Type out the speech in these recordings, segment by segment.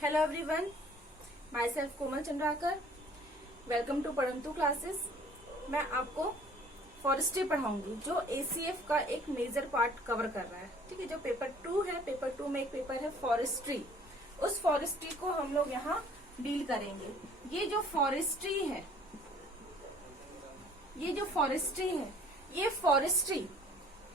Hello everyone, myself Komal Chandrakar. Welcome to Padhantu classes. मैं आपको forestry पढ़ाऊंगी जो एसीएफ का एक मेजर पार्ट कवर कर रहा है। ठीक है, जो पेपर 2 है, पेपर 2 में एक पेपर है फॉरेस्ट्री। उस फॉरेस्ट्री को हम लोग यहाँ डील करेंगे। ये जो फॉरेस्ट्री है, ये फॉरेस्ट्री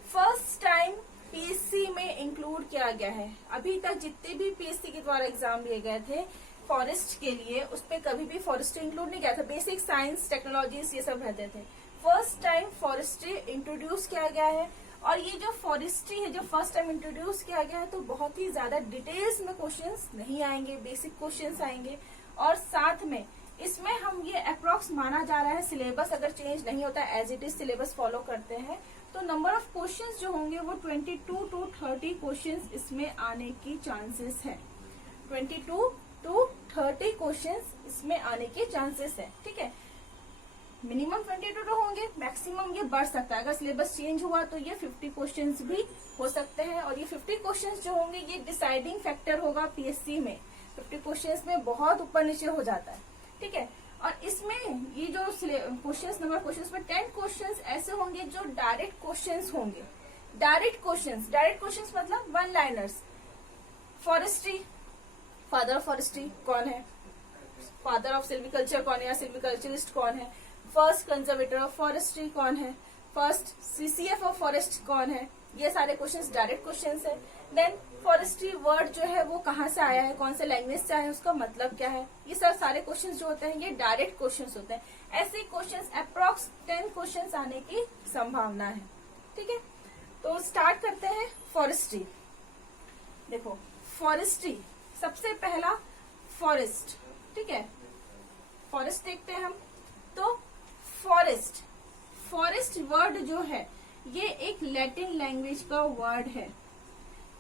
फर्स्ट टाइम पीएससी में इंक्लूड किया गया है। अभी तक जितने भी पीएससी के द्वारा एग्जाम लिए गए थे फॉरेस्ट के लिए, उस पर कभी भी फॉरेस्ट्री इंक्लूड नहीं किया था। बेसिक साइंस, टेक्नोलॉजीज ये सब रहते थे। फर्स्ट टाइम फॉरेस्ट्री इंट्रोड्यूस किया गया है। और ये जो फॉरेस्ट्री है, जो फर्स्ट टाइम इंट्रोड्यूस किया गया है, तो बहुत ही ज्यादा डिटेल्स में क्वेश्चंस नहीं आएंगे, बेसिक क्वेश्चंस आएंगे। और साथ में इसमें हम ये अप्रोक्स माना जा रहा है, सिलेबस अगर चेंज नहीं होता, as it is syllabus follow करते हैं, तो नंबर ऑफ क्वेश्चंस जो होंगे वो 22 to 30 क्वेश्चंस इसमें आने की चांसेस है। 22 to 30 क्वेश्चंस इसमें आने के चांसेस है। ठीक है, मिनिमम 22 होंगे, मैक्सिमम ये बढ़ सकता है। अगर सिलेबस चेंज हुआ तो ये 50 क्वेश्चंस भी हो सकते हैं। और ये 50 क्वेश्चंस जो होंगे ये डिसाइडिंग फैक्टर होगा पीएससी में। 50 क्वेश्चंस में बहुत ऊपर नीचे हो जाता है। ठीक है, और इसमें ये जो क्वेश्चंस, नंबर क्वेश्चंस में 10 क्वेश्चंस ऐसे होंगे जो डायरेक्ट क्वेश्चंस होंगे। डायरेक्ट क्वेश्चंस मतलब one liners. Forestry, father of forestry कौन है, फादर ऑफ सिल्वीकल्चर कौन है या सिल्वीकल्चरिस्ट कौन है, फर्स्ट कंजर्वेटर ऑफ फॉरेस्ट्री कौन है, फर्स्ट सीसीएफ ऑफ फॉरेस्ट कौन है, ये सारे क्वेश्चंस डायरेक्ट क्वेश्चंस है। देन फॉरेस्ट्री वर्ड जो है वो कहाँ से आया है, कौन से लैंग्वेज से आया है, उसका मतलब क्या है, ये सब सारे क्वेश्चंस जो होते हैं ये डायरेक्ट क्वेश्चंस होते हैं। ऐसे क्वेश्चंस अप्रोक्स 10 क्वेश्चंस आने की संभावना है। ठीक है, तो स्टार्ट करते हैं फॉरेस्ट्री। देखो, फॉरेस्ट्री सबसे पहला फॉरेस्ट। ठीक है, फॉरेस्ट देखते हैं हम। तो फॉरेस्ट वर्ड जो है ये एक लैटिन लैंग्वेज का वर्ड है।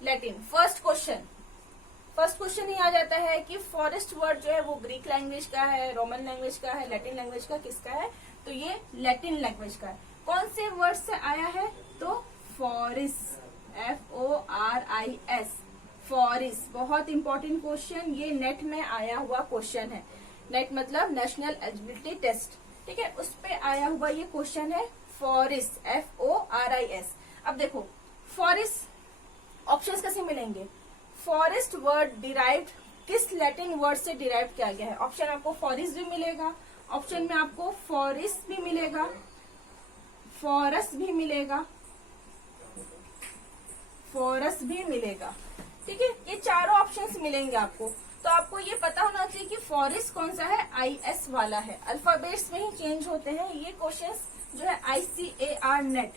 लैटिन फर्स्ट क्वेश्चन ही आ जाता है कि फॉरेस्ट वर्ड जो है वो ग्रीक लैंग्वेज का है, रोमन लैंग्वेज का है, लैटिन लैंग्वेज का किसका है, तो ये लैटिन लैंग्वेज का है। कौन से वर्ड से आया है, तो फॉरिस, FORIS, फॉरिस। बहुत इंपॉर्टेंट क्वेश्चन, ये नेट में आया हुआ क्वेश्चन है। नेट मतलब नेशनल एलिजिबिलिटी टेस्ट। ठीक है, उस पे आया हुआ ये क्वेश्चन है फॉरिस, FORIS। अब देखो, फॉरिस ऑप्शंस कैसे मिलेंगे। फॉरेस्ट वर्ड डिराइव्ड किस लैटिन वर्ड से डिराइव किया गया है। ऑप्शन आपको फॉरिस भी मिलेगा, ऑप्शन में आपको फॉरिस भी मिलेगा, फॉरस भी मिलेगा, फॉरस भी मिलेगा। ठीक है, ये चारों ऑप्शंस मिलेंगे आपको। तो आपको ये पता होना चाहिए कि फॉरेस्ट कौन सा है, IS वाला है। अल्फाबेट्स में ही चेंज होते हैं। ये क्वेश्चंस जो है ICAR नेट,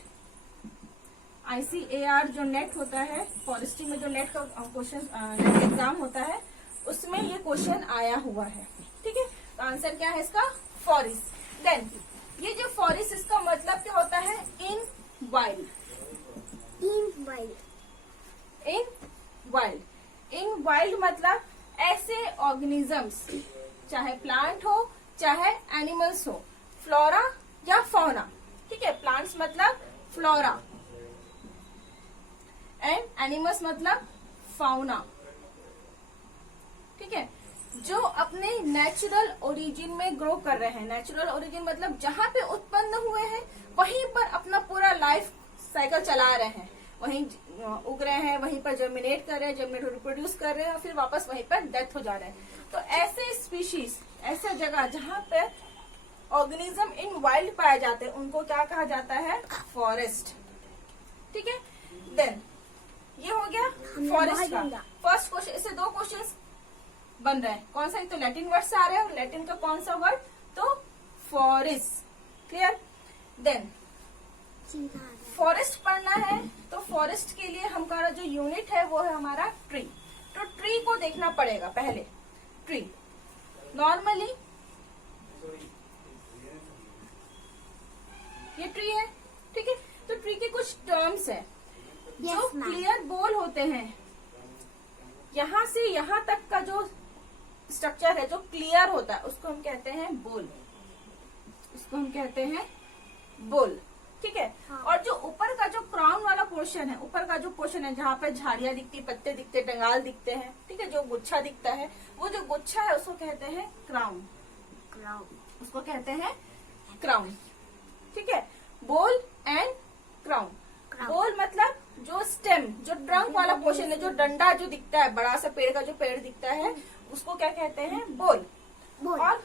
ICAR जो नेट होता है, फॉरेस्ट्री में जो नेट का क्वेश्चन एग्जाम होता है, उसमें ये क्वेश्चन आया हुआ है। ठीक है, तो आंसर क्या है इसका, फॉरेस्ट। देन ये जो फॉरेस्ट, इसका मतलब क्या होता है, इन वाइल्ड। इन वाइल्ड मतलब ऐसे ऑर्गेनिजम्स, चाहे प्लांट हो चाहे एनिमल्स हो, फ्लोरा या फौना। ठीक है, प्लांट्स मतलब फ्लोरा एंड एनिमल्स मतलब फाउना। ठीक है, जो अपने नेचुरल ओरिजिन में ग्रो कर रहे हैं। नेचुरल ओरिजिन मतलब जहां पे उत्पन्न हुए हैं वहीं पर अपना पूरा लाइफ साइकिल चला रहे हैं, वहीं उग रहे हैं, वहीं पर जर्मिनेट कर रहे हैं, जर्मिनेट रिप्रोड्यूस कर रहे हैं और फिर वापस वहीं पर डेथ हो जा रहे हैं। तो ऐसे स्पीशीज, ऐसे जगह जहां पे ऑर्गेनिज्म इन वाइल्ड पाए जाते हैं, उनको क्या कहा जाता है, फॉरेस्ट। ठीक है, देन ये हो गया फॉरेस्ट का फर्स्ट क्वेश्चन। इससे 2 क्वेश्चंस बन रहे हैं। कौन सा, एक तो लैटिन वर्ड से आ रहा है, लैटिन का कौन सा वर्ड, तो फॉरेस्ट। क्लियर। देन फॉरेस्ट पढ़ना है तो फॉरेस्ट के लिए हमारा जो यूनिट है वो है हमारा ट्री। तो ट्री को देखना पड़ेगा पहले। ट्री नॉर्मली ये ट्री है। ठीक है, तो ट्री के कुछ टर्म्स है जो क्लियर बोल होते हैं। यहां से यहां तक का जो स्ट्रक्चर है जो क्लियर होता है उसको हम कहते हैं बोल, उसको हम कहते हैं बोल। ठीक है। हाँ। और जो ऊपर का जो क्राउन वाला पोर्शन है, ऊपर का जो पोर्शन है जहाँ पे झाड़ियाँ दिखती, पत्ते दिखते, डंगाल दिखते हैं, ठीक है, जो गुच्छा दिखता है, वो जो गुच्छा है उसको कहते हैं क्राउन। क्राउन, उसको कहते हैं क्राउन, ठीक है। बोल एंड क्राउन। बोल मतलब जो स्टेम, जो ट्रंक वाला पोर्शन है, जो डंडा जो दिखता है, बड़ा सा पेड़ का जो पेड़ दिखता है, उसको क्या कहते हैं? बोल। बोल। और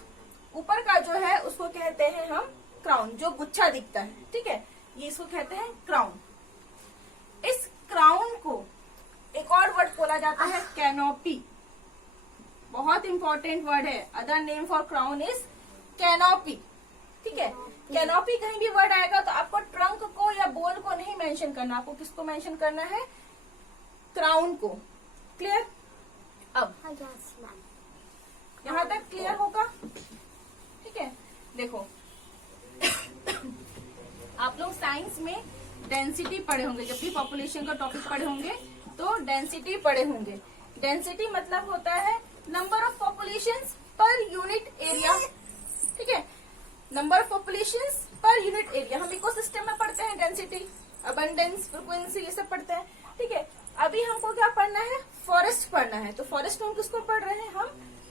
ऊपर का जो है उसको कहते हैं हम क्राउन, जो गुच्छा दिखता है, ठीक है, ये इसको कहते हैं क्राउन। इस क्राउन को एक और वर्ड बोला जाता है कैनोपी। बहुत इंपॉर्टेंट वर्ड है। Other name for crown is canopy, ठीक है। कैनोपी कहीं भी वर्ड आएगा तो आपको ट्रंक को या बोल को नहीं मेंशन करना, आपको किसको मेंशन करना है? क्राउन को। क्लियर? अब यहाँ तक क्लियर होगा, ठीक है। देखो आप लोग साइंस में डेंसिटी पढ़े होंगे, जब भी पॉपुलेशन का टॉपिक पढ़े होंगे तो डेंसिटी पढ़े होंगे। डेंसिटी मतलब होता है number of populations per unit area, ठीक है, number of populations per unit area. हम इकोसिस्टम में पढ़ते हैं डेंसिटी, अबंडेंस, फ्रीक्वेंसी, ये सब पढ़ते हैं, ठीक है। अभी हमको क्या पढ़ना है? फॉरेस्ट पढ़ना है। तो फॉरेस्ट में हम किसको पढ़ रहे हैं? हम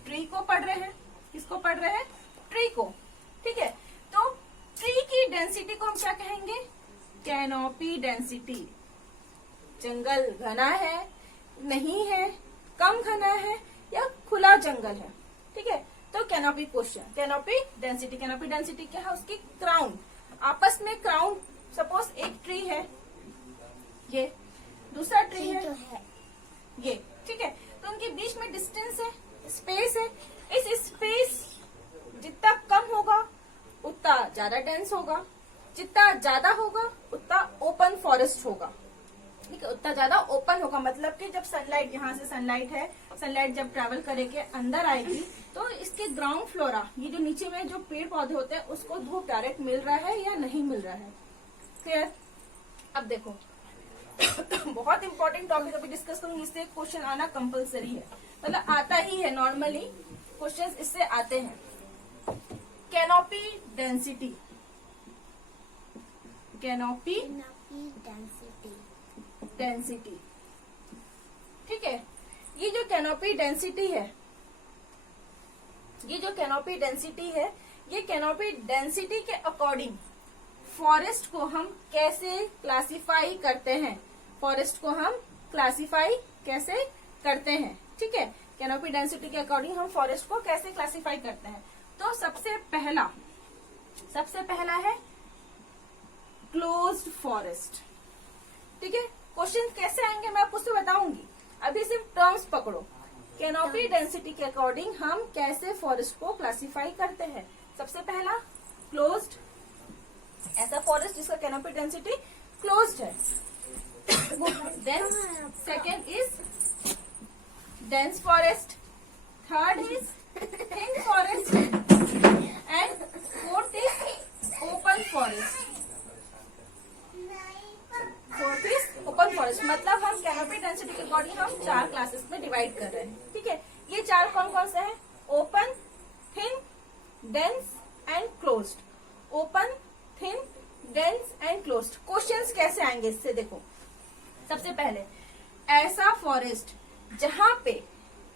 ट्री को पढ़ रहे हैं। किसको पढ़ रहे हैं? ट्री को, ठीक है। तो ट्री की डेंसिटी को हम क्या कहेंगे? Canopy density. जंगल घना है, नहीं है, कम घना है, या खुला जंगल है, ठीक है। तो canopy question, canopy density. Canopy density क्या है? उसकी क्राउन। आपस में क्राउन, सपोज एक ट्री है, ये दूसरा ट्री है, ये, ठीक है। तो उनके बीच में डिस्टेंस है, स्पेस है। इस स्पेस जितना कम होगा उतना ज्यादा डेंस होगा, जितना ज्यादा होगा उतना ओपन फॉरेस्ट होगा, ठीक है। उतना ज्यादा ओपन होगा मतलब कि जब सनलाइट, यहाँ से सनलाइट है, सनलाइट जब ट्रेवल करके अंदर आएगी तो इसके ग्राउंड फ्लोरा, ये जो नीचे में जो पेड़ पौधे होते हैं, उसको धूप डायरेक्ट मिल रहा है या नहीं मिल रहा है। क्लियर? अब देखो बहुत इंपॉर्टेंट टॉपिक अभी डिस्कस करूंगी, इससे क्वेश्चन आना कंपलसरी है, मतलब आता ही है, नॉर्मली क्वेश्चंस इससे आते हैं। कैनोपी डेंसिटी, कैनोपी डेंसिटी, ठीक है। ये जो कैनोपी डेंसिटी है, ये जो कैनोपी डेंसिटी है, ये कैनोपी डेंसिटी के अकॉर्डिंग फॉरेस्ट को हम कैसे क्लासिफाई करते हैं, फॉरेस्ट को हम क्लासिफाई कैसे करते हैं, ठीक है। कैनोपी डेंसिटी के अकॉर्डिंग हम फॉरेस्ट को कैसे क्लासिफाई करते हैं? तो सबसे पहला है क्लोज्ड फॉरेस्ट, ठीक है। क्वेश्चन कैसे आएंगे मैं आपको उससे बताऊंगी, अभी सिर्फ टर्म्स पकड़ो। कैनोपी डेंसिटी के अकॉर्डिंग हम कैसे फॉरेस्ट को क्लासिफाई करते हैं? सबसे पहला क्लोज्ड, ऐसा फॉरेस्ट जिसका कैनोपी डेंसिटी क्लोज्ड है। Then second is dense forest, third is thin forest, and fourth is open forest. Fourth is open forest. मतलब हम कैनोपी डेंसिटी के अकॉर्डिंग हम 4 क्लासेस में डिवाइड कर रहे हैं, ठीक है। ये 4 कौन कौन से हैं? Open, thin, dense and closed. Open, thin, dense and closed. Questions कैसे आएंगे इससे देखो। सबसे पहले ऐसा फॉरेस्ट जहां पे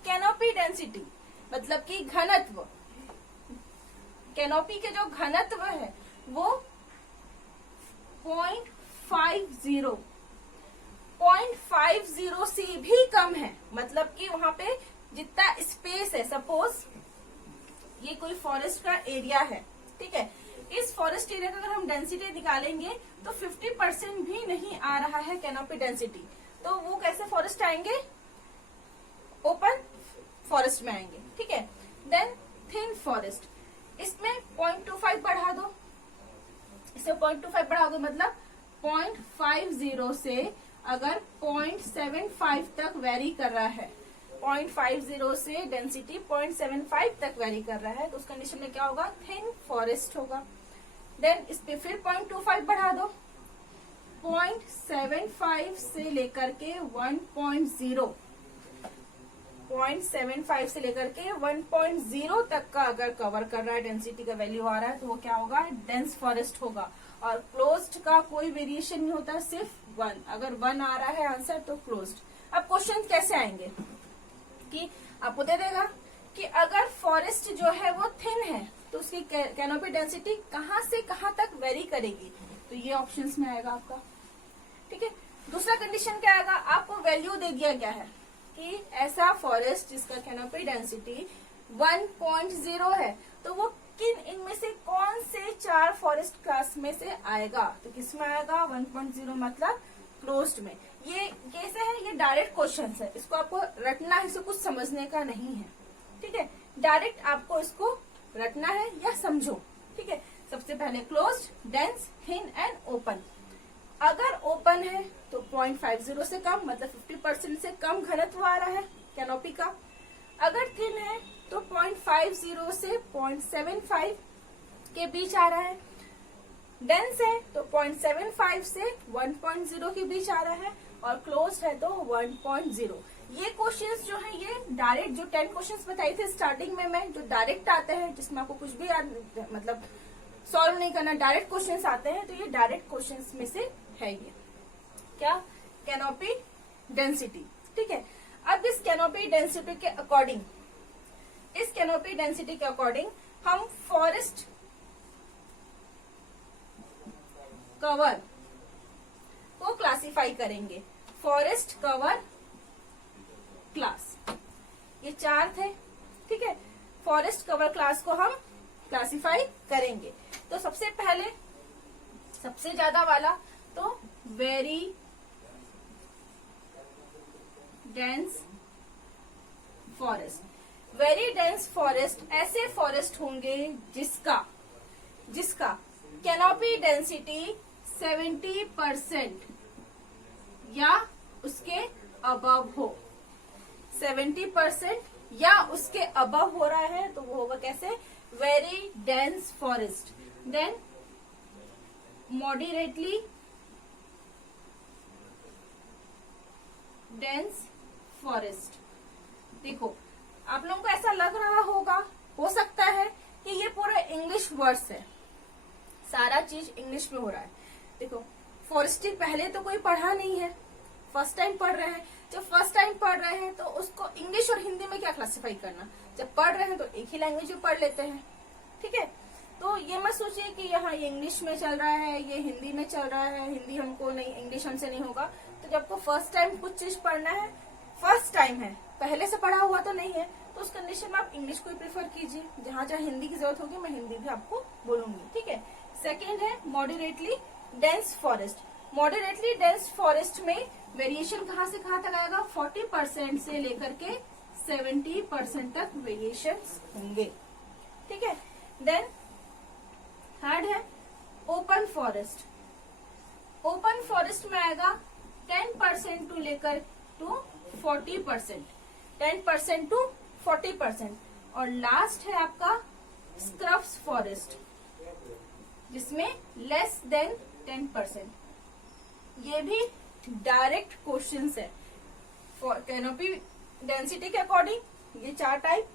कैनोपी डेंसिटी मतलब कि घनत्व, कैनोपी के जो घनत्व है वो 0.50 से भी कम है, मतलब कि वहां पे जितना स्पेस है, सपोज ये कोई फॉरेस्ट का एरिया है, ठीक है। इस फॉरेस्ट एरिया का अगर हम डेंसिटी निकालेंगे तो 50% भी नहीं आ रहा है कैनोपी डेंसिटी, तो वो कैसे फॉरेस्ट आएंगे? ओपन फॉरेस्ट में आएंगे, ठीक है। देन थिन फॉरेस्ट, इसमें 0.25 बढ़ा दो, इसे 0.25 बढ़ा दो, मतलब 0.50 से अगर 0.75 तक वेरी कर रहा है, 0.50 से डेंसिटी 0.75 तक वेरी कर रहा है, तो उस कंडीशन में क्या होगा? थिन फॉरेस्ट होगा। देन इस पे फिर 0.25 बढ़ा दो, 0.75 से लेकर के 1.0, 0.75 से लेकर के 1.0 तक का अगर कवर कर रहा है, डेंसिटी का वैल्यू आ रहा है, तो वो क्या होगा? डेंस फॉरेस्ट होगा। और क्लोज्ड का कोई वेरिएशन नहीं होता, सिर्फ 1। अगर 1 आ रहा है आंसर तो क्लोज्ड। अब क्वेश्चन कैसे आएंगे कि आपको दे देगा कि अगर फॉरेस्ट जो है वो थिन है तो उसकी कैनोपी डेंसिटी कहाँ से कहाँ तक वेरी करेगी, तो ये ऑप्शंस में आएगा आपका। ठीक है, दूसरा कंडीशन क्या आएगा, आपको वैल्यू दे दिया गया है कि ऐसा फॉरेस्ट जिसका कैनोपी डेंसिटी 1.0 है तो वो किन इनमें से कौन से 4 फॉरेस्ट क्लास में से आएगा, तो किसमें आएगा 1.0 मतलब क्लोज्ड में। ये कैसे है, ये डायरेक्ट क्वेश्चन है, इसको आपको रटना है, इसे कुछ समझने का नहीं है। ठीक है, डायरेक्ट आपको इसको रटना है या समझो। ठीक है, सबसे पहले closed, dense, thin and open. अगर ओपन है तो 0.50 से कम मतलब 50% से कम घनत्व आ रहा है कैनोपी का। अगर थिन है तो 0.50 से 0.75 के बीच आ रहा है। डेंस है तो 0.75 से 1.0 के बीच आ रहा है, और क्लोज्ड है तो 1.0। ये क्वेश्चंस जो है ये डायरेक्ट, जो 10 क्वेश्चंस बताए थे स्टार्टिंग में मैं, जो डायरेक्ट आते हैं जिसमें आपको कुछ भी मतलब सॉल्व नहीं करना, डायरेक्ट क्वेश्चंस आते हैं, तो ये डायरेक्ट क्वेश्चंस में से है ये क्या, कैनोपी डेंसिटी। ठीक है, अब इस कैनोपी डेंसिटी के अकॉर्डिंग, इस कैनोपी डेंसिटी के अकॉर्डिंग हम फॉरेस्ट कवर को क्लासिफाई करेंगे। फॉरेस्ट कवर क्लास, ये 4 थे। ठीक है, फॉरेस्ट कवर क्लास को हम क्लासिफाई करेंगे। तो सबसे पहले सबसे ज्यादा वाला तो very dense forest. Very dense forest ऐसे फॉरेस्ट होंगे जिसका कैनोपी डेंसिटी 70% या उसके अबव हो। 70% या उसके अबव हो रहा है तो वो होगा कैसे, very dense forest. Then moderately dense forest. देखो आप लोगों को ऐसा लग रहा होगा, हो सकता है कि ये पूरा इंग्लिश वर्ड्स है, सारा चीज इंग्लिश में हो रहा है। देखो फॉरेस्ट्री पहले तो कोई पढ़ा नहीं है, फर्स्ट टाइम पढ़ रहे हैं। जब फर्स्ट टाइम पढ़ रहे हैं तो उसको इंग्लिश और हिंदी में क्या क्लासिफाई करना, जब पढ़ रहे हैं तो एक ही लैंग्वेज में पढ़ लेते हैं। ठीक है, तो ये मत सोचिए कि यहाँ ये इंग्लिश में चल रहा है, ये हिंदी में चल रहा है, हिंदी हमको नहीं, इंग्लिश हमसे नहीं होगा। तो जब को फर्स्ट टाइम कुछ चीज पढ़ना है, फर्स्ट टाइम है, पहले से पढ़ा हुआ तो नहीं है, तो उस कंडीशन में आप इंग्लिश को ही प्रेफर कीजिए। जहाँ जहाँ हिंदी की जरूरत होगी मैं हिंदी भी आपको बोलूंगी। ठीक है, सेकेंड है moderately dense forest. Moderately dense forest में वेरिएशन कहाँ से कहाँ तक आएगा, 40% से लेकर के 70% तक वेरिएशन होंगे। ठीक है, देन थर्ड है ओपन फॉरेस्ट। ओपन फॉरेस्ट में आएगा 10% टू लेकर टू 40%, 10% टू 40%। और लास्ट है आपका स्क्रब्स फॉरेस्ट जिसमें लेस देन 10%। ये भी डायरेक्ट क्वेश्चंस है कैनोपी डेंसिटी के अकॉर्डिंग, ये 4 टाइप।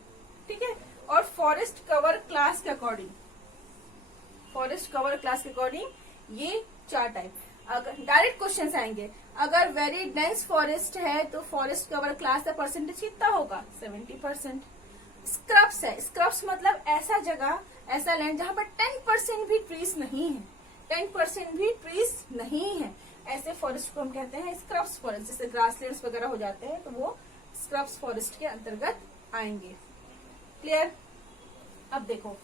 ठीक है, और फॉरेस्ट कवर क्लास के अकॉर्डिंग, फॉरेस्ट कवर क्लास के अकॉर्डिंग ये 4 टाइप। अगर डायरेक्ट क्वेश्चंस आएंगे, अगर वेरी डेंस फॉरेस्ट है तो फॉरेस्ट कवर क्लास का परसेंटेज कितना होगा, 70%। स्क्रब्स है, स्क्रब्स मतलब ऐसा जगह, ऐसा लैंड जहां पर 10% भी ट्रीज नहीं है, 10% भी ट्रीज नहीं है, ऐसे फॉरेस्ट को हम कहते हैं स्क्रब्स फॉरेस्ट। जैसे ग्रासलैंड्स वगैरह हो जाते हैं तो वो स्क्रब्स फॉरेस्ट के अंतर्गत आएंगे। क्लियर? अब देखो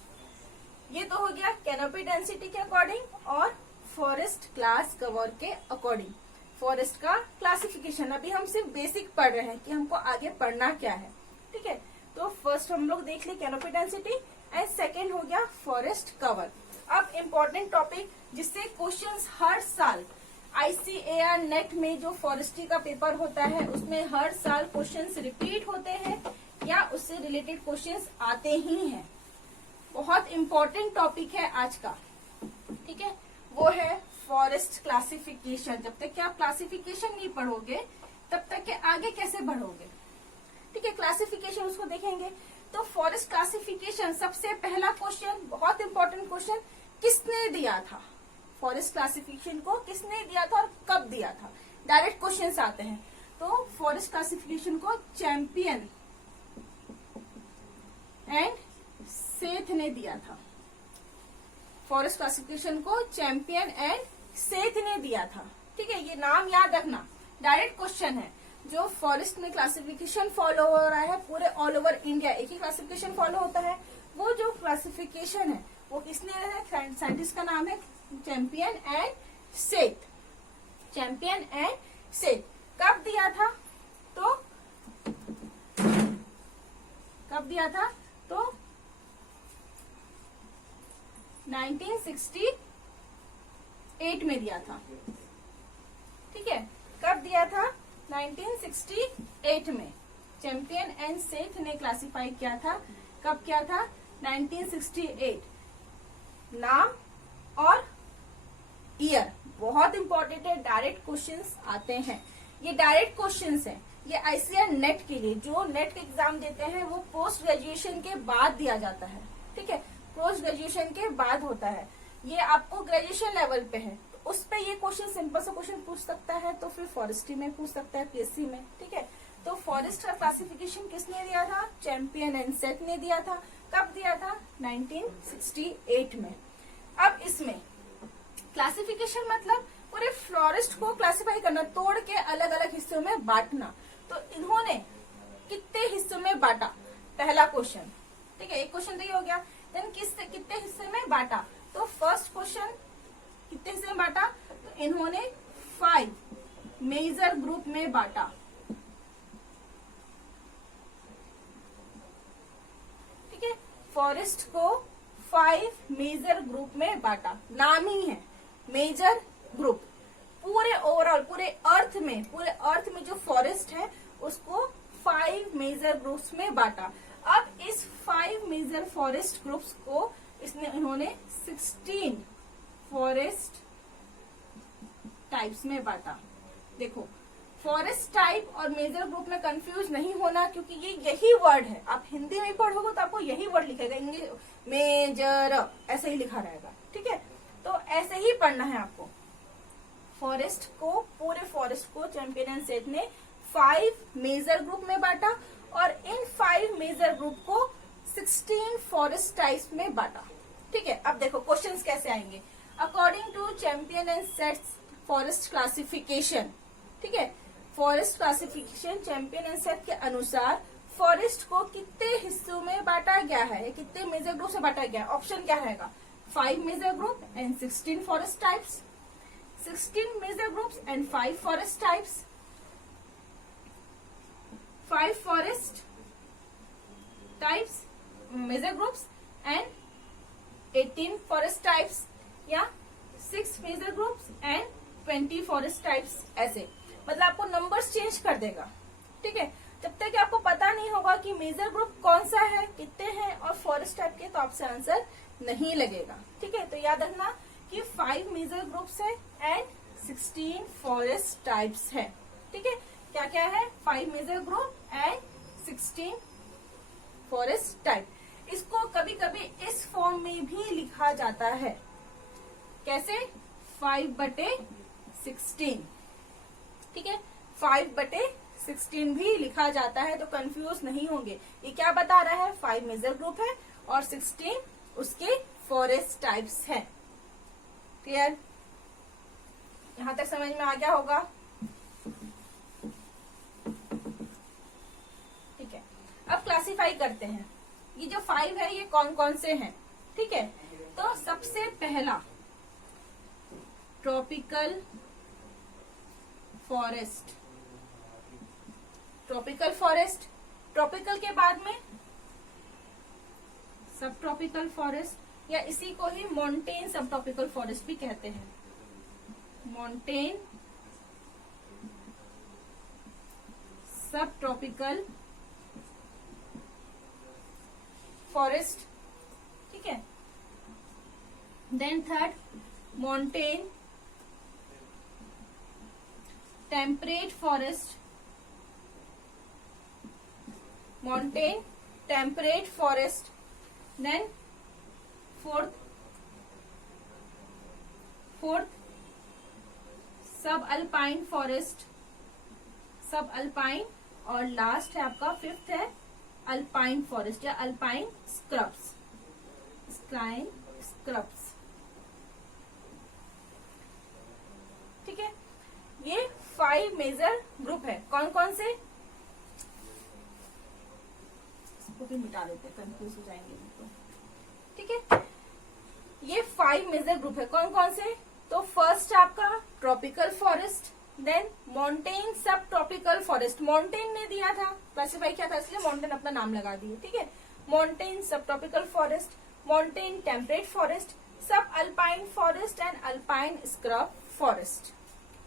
ये तो हो गया कैनोपी डेंसिटी के अकॉर्डिंग और फॉरेस्ट क्लास कवर के अकॉर्डिंग। फॉरेस्ट का क्लासिफिकेशन अभी हम सिर्फ बेसिक पढ़ रहे हैं कि हमको आगे पढ़ना क्या है। ठीक है, तो फर्स्ट हम लोग देख ले कैनोपी डेंसिटी एंड सेकेंड हो गया फॉरेस्ट कवर। अब इम्पोर्टेंट टॉपिक जिससे क्वेश्चंस हर साल ICAR नेट में जो फॉरेस्ट्री का पेपर होता है उसमें हर साल क्वेश्चंस रिपीट होते हैं या उससे रिलेटेड क्वेश्चंस आते ही हैं। बहुत इम्पोर्टेंट टॉपिक है आज का। ठीक है, वो है फॉरेस्ट क्लासिफिकेशन। जब तक कि आप क्लासिफिकेशन नहीं पढ़ोगे तब तक के आगे कैसे बढ़ोगे। ठीक है, क्लासिफिकेशन उसको देखेंगे। तो फॉरेस्ट क्लासिफिकेशन सबसे पहला क्वेश्चन, बहुत इंपॉर्टेंट क्वेश्चन, किसने दिया था फॉरेस्ट क्लासिफिकेशन को किसने दिया था और कब दिया था। डायरेक्ट क्वेश्चंस आते हैं। तो फॉरेस्ट क्लासिफिकेशन को चैंपियन एंड सेथ ने दिया था। फॉरेस्ट क्लासिफिकेशन को चैंपियन एंड सेथ ने दिया था। ठीक है, ये नाम याद रखना, डायरेक्ट क्वेश्चन है। जो फॉरेस्ट में क्लासिफिकेशन फॉलो हो रहा है पूरे ऑल ओवर इंडिया, एक ही क्लासिफिकेशन फॉलो होता है। वो जो क्लासिफिकेशन है वो किसने दिया है, साइंटिस्ट का नाम है champion and Seth. Champion and Seth कब दिया था, तो कब दिया था, तो 1968 में दिया था। ठीक है, कब दिया था, 1968 में। चैंपियन एंड सेथ ने क्लासिफाई किया था, कब किया था, 1968। नाम और ईयर बहुत इंपॉर्टेंट है, डायरेक्ट क्वेश्चंस आते हैं। ये डायरेक्ट क्वेश्चंस हैं, ये आईसीआर नेट के लिए, जो नेट के एग्जाम देते हैं वो पोस्ट ग्रेजुएशन के बाद दिया जाता है। ठीक है, पोस्ट ग्रेजुएशन के बाद होता है। ये आपको ग्रेजुएशन लेवल पे है, तो उस पे ये क्वेश्चन, सिंपल सा क्वेश्चन पूछ सकता है, तो फिर फॉरेस्ट्री में पूछ सकता है, पीएससी में। ठीक है, तो फॉरेस्ट का क्लासिफिकेशन किसने दिया था, चैंपियन एंड सेथ ने दिया था। कब दिया था, 1968 में। अब इसमें क्लासिफिकेशन मतलब पूरे फॉरेस्ट को क्लासिफाई करना, तोड़ के अलग अलग हिस्सों में बांटना। तो इन्होंने कितने हिस्सों में बांटा, पहला क्वेश्चन। ठीक है, एक क्वेश्चन तो ये हो गया। देन कितने हिस्से में बांटा, तो फर्स्ट क्वेश्चन कितने हिस्से में बांटा, तो इन्होंने 5 मेजर ग्रुप में बांटा। ठीक है, फॉरेस्ट को 5 मेजर ग्रुप में बांटा, नाम ही है मेजर ग्रुप। पूरे ओवरऑल पूरे अर्थ में जो फॉरेस्ट है उसको 5 मेजर ग्रुप्स में बांटा। अब इस 5 मेजर फॉरेस्ट ग्रुप्स को इन्होंने 16 फॉरेस्ट टाइप्स में बांटा। देखो, फॉरेस्ट टाइप और मेजर ग्रुप में कंफ्यूज नहीं होना, क्योंकि ये यही वर्ड है। आप हिंदी में पढ़ोगे तो आपको यही वर्ड लिखेगा, इंग्लिश मेजर ऐसे ही लिखा रहेगा। ठीक है, तो ऐसे ही पढ़ना है आपको। फॉरेस्ट को, पूरे फॉरेस्ट को चैंपियन एंड सेथ ने 5 मेजर ग्रुप में बांटा, और इन 5 मेजर ग्रुप को 16 फॉरेस्ट टाइप्स में बांटा। ठीक है, अब देखो क्वेश्चंस कैसे आएंगे। According to Champion and Seth forest classification, ठीक है, forest classification Champion and Seth के अनुसार फॉरेस्ट को कितने हिस्सों में बांटा गया है, कितने मेजर ग्रुप से बांटा गया है। ऑप्शन क्या रहेगा, 5 major group and 16 forest types, 16 major groups and 5 forest types, 5 forest types major groups and 18 forest types, या 6 major groups and 20 forest types. ऐसे मतलब आपको नंबर्स चेंज कर देगा। ठीक है, जब तक आपको पता नहीं होगा कि मेजर ग्रुप कौन सा है, कितने हैं, और फॉरेस्ट टाइप के, तो आपसे आंसर नहीं लगेगा। ठीक है, तो याद रखना कि 5 मेजर ग्रुप्स है एंड 16 फॉरेस्ट टाइप्स है। ठीक है, क्या क्या है, 5 major group and 16 forest type. इसको कभी कभी इस फॉर्म में भी लिखा जाता है, कैसे, 5/16। ठीक है, 5/16 भी लिखा जाता है, तो कंफ्यूज नहीं होंगे। ये क्या बता रहा है, 5 मेजर ग्रुप है और 16 उसके फॉरेस्ट टाइप्स है। क्लियर, यहां तक समझ में आ गया होगा। ठीक है, अब क्लासिफाई करते हैं। ये जो 5 है ये कौन कौन से हैं। ठीक है, तो सबसे पहला tropical forest. Tropical forest, tropical के बाद में सब ट्रॉपिकल फॉरेस्ट, या इसी को ही मॉन्टेन सब ट्रॉपिकल फॉरेस्ट भी कहते हैं। मॉन्टेन सब ट्रॉपिकल फॉरेस्ट। ठीक है, then third, montane temperate forest. Montane temperate forest. Then fourth sub alpine forest, sub alpine, और लास्ट है आपका फिफ्थ है अल्पाइन फॉरेस्ट या अल्पाइन स्क्रब्स, स्काइन स्क्रब्स। ठीक है, ये 5 मेजर ग्रुप है। कौन कौन से, इसको भी मिटा देते हैं, कंफ्यूज हो जाएंगे तो। ठीक है, ये 5 मेजर ग्रुप है। कौन कौन से, तो फर्स्ट आपका ट्रॉपिकल फॉरेस्ट, देन माउंटेन सब ट्रॉपिकल फॉरेस्ट, माउंटेन ने दिया था, क्लासिफाई किया था इसलिए माउंटेन अपना नाम लगा दिए। ठीक है, माउंटेन सब tropical forest, mountain temperate forest, sub alpine forest and alpine scrub forest.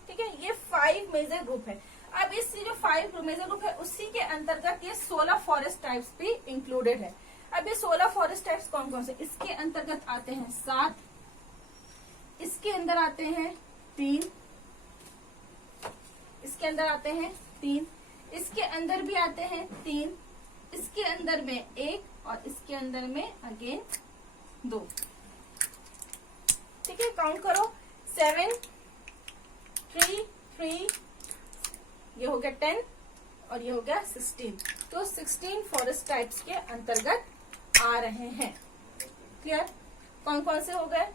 ठीक है, ये 5 मेजर ग्रुप है। अब इस जो 5 मेजर ग्रुप है उसी के अंतर्गत ये 16 फॉरेस्ट टाइप्स भी इंक्लूडेड है। अब ये 16 फॉरेस्ट टाइप्स कौन कौन से, इसके अंतर्गत आते हैं 7, इसके अंदर आते हैं 3, इसके अंदर आते हैं 3, इसके अंदर भी आते हैं 3, इसके अंदर में 1 और इसके अंदर में अगेन 2। ठीक है, काउंट करो, 7 3 3, ये हो गया 10 और ये हो गया 16। तो 16 फॉरेस्ट टाइप्स के अंतर्गत आ रहे हैं। क्लियर, कौन कौन से हो गए,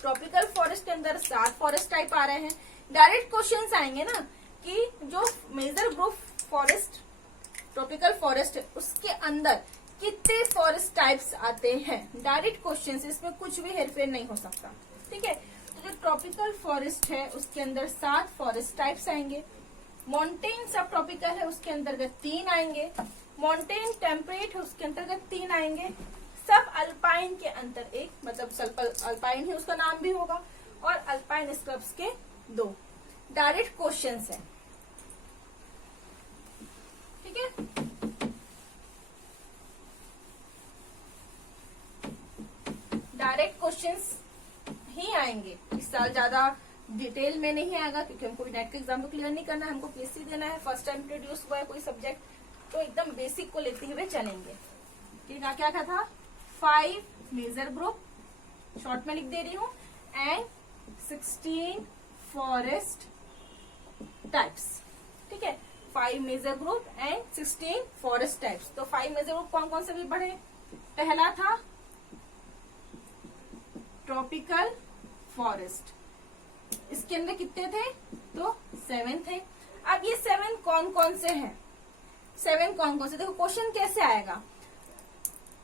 ट्रॉपिकल फॉरेस्ट के अंदर 7 फॉरेस्ट टाइप आ रहे हैं। डायरेक्ट क्वेश्चंस आएंगे ना कि जो major group forest tropical forest है उसके अंदर कितने फॉरेस्ट टाइप्स आते हैं, डायरेक्ट क्वेश्चंस, इसमें कुछ भी हेरफेर नहीं हो सकता। ठीक है, तो जो ट्रॉपिकल फॉरेस्ट है उसके अंदर 7 फॉरेस्ट टाइप्स आएंगे, माउंटेन सब ट्रॉपिकल है उसके अंतर्गत 3 आएंगे, माउंटेन टेम्परेट है उसके अंतर्गत 3 आएंगे, सब अल्पाइन के अंतर 1, मतलब अल्पाइन ही उसका नाम भी होगा, और अल्पाइन स्क्रब्स के 2। डायरेक्ट क्वेश्चंस है। ठीक है, डायरेक्ट क्वेश्चंस ही आएंगे, इस साल ज्यादा डिटेल में नहीं आएगा क्योंकि हमको नेट के एग्जाम को क्लियर नहीं करना है, हमको पीएससी देना है, फर्स्ट टाइम इंट्रोड्यूस हुआ है कोई सब्जेक्ट, तो एकदम बेसिक को लेते हुए चलेंगे। क्या क्या था, 5 मेजर ग्रुप, शॉर्ट में लिख दे रही हूँ, एंड 16 फॉरेस्ट टाइप्स। ठीक है, 5 major group and 16 forest types. तो 5 मेजर ग्रुप कौन कौन से भी पढ़े, पहला था ट्रॉपिकल फॉरेस्ट, इसके अंदर कितने थे, तो 7 थे। अब ये 7 कौन कौन से हैं, 7 कौन कौन से, देखो क्वेश्चन कैसे आएगा,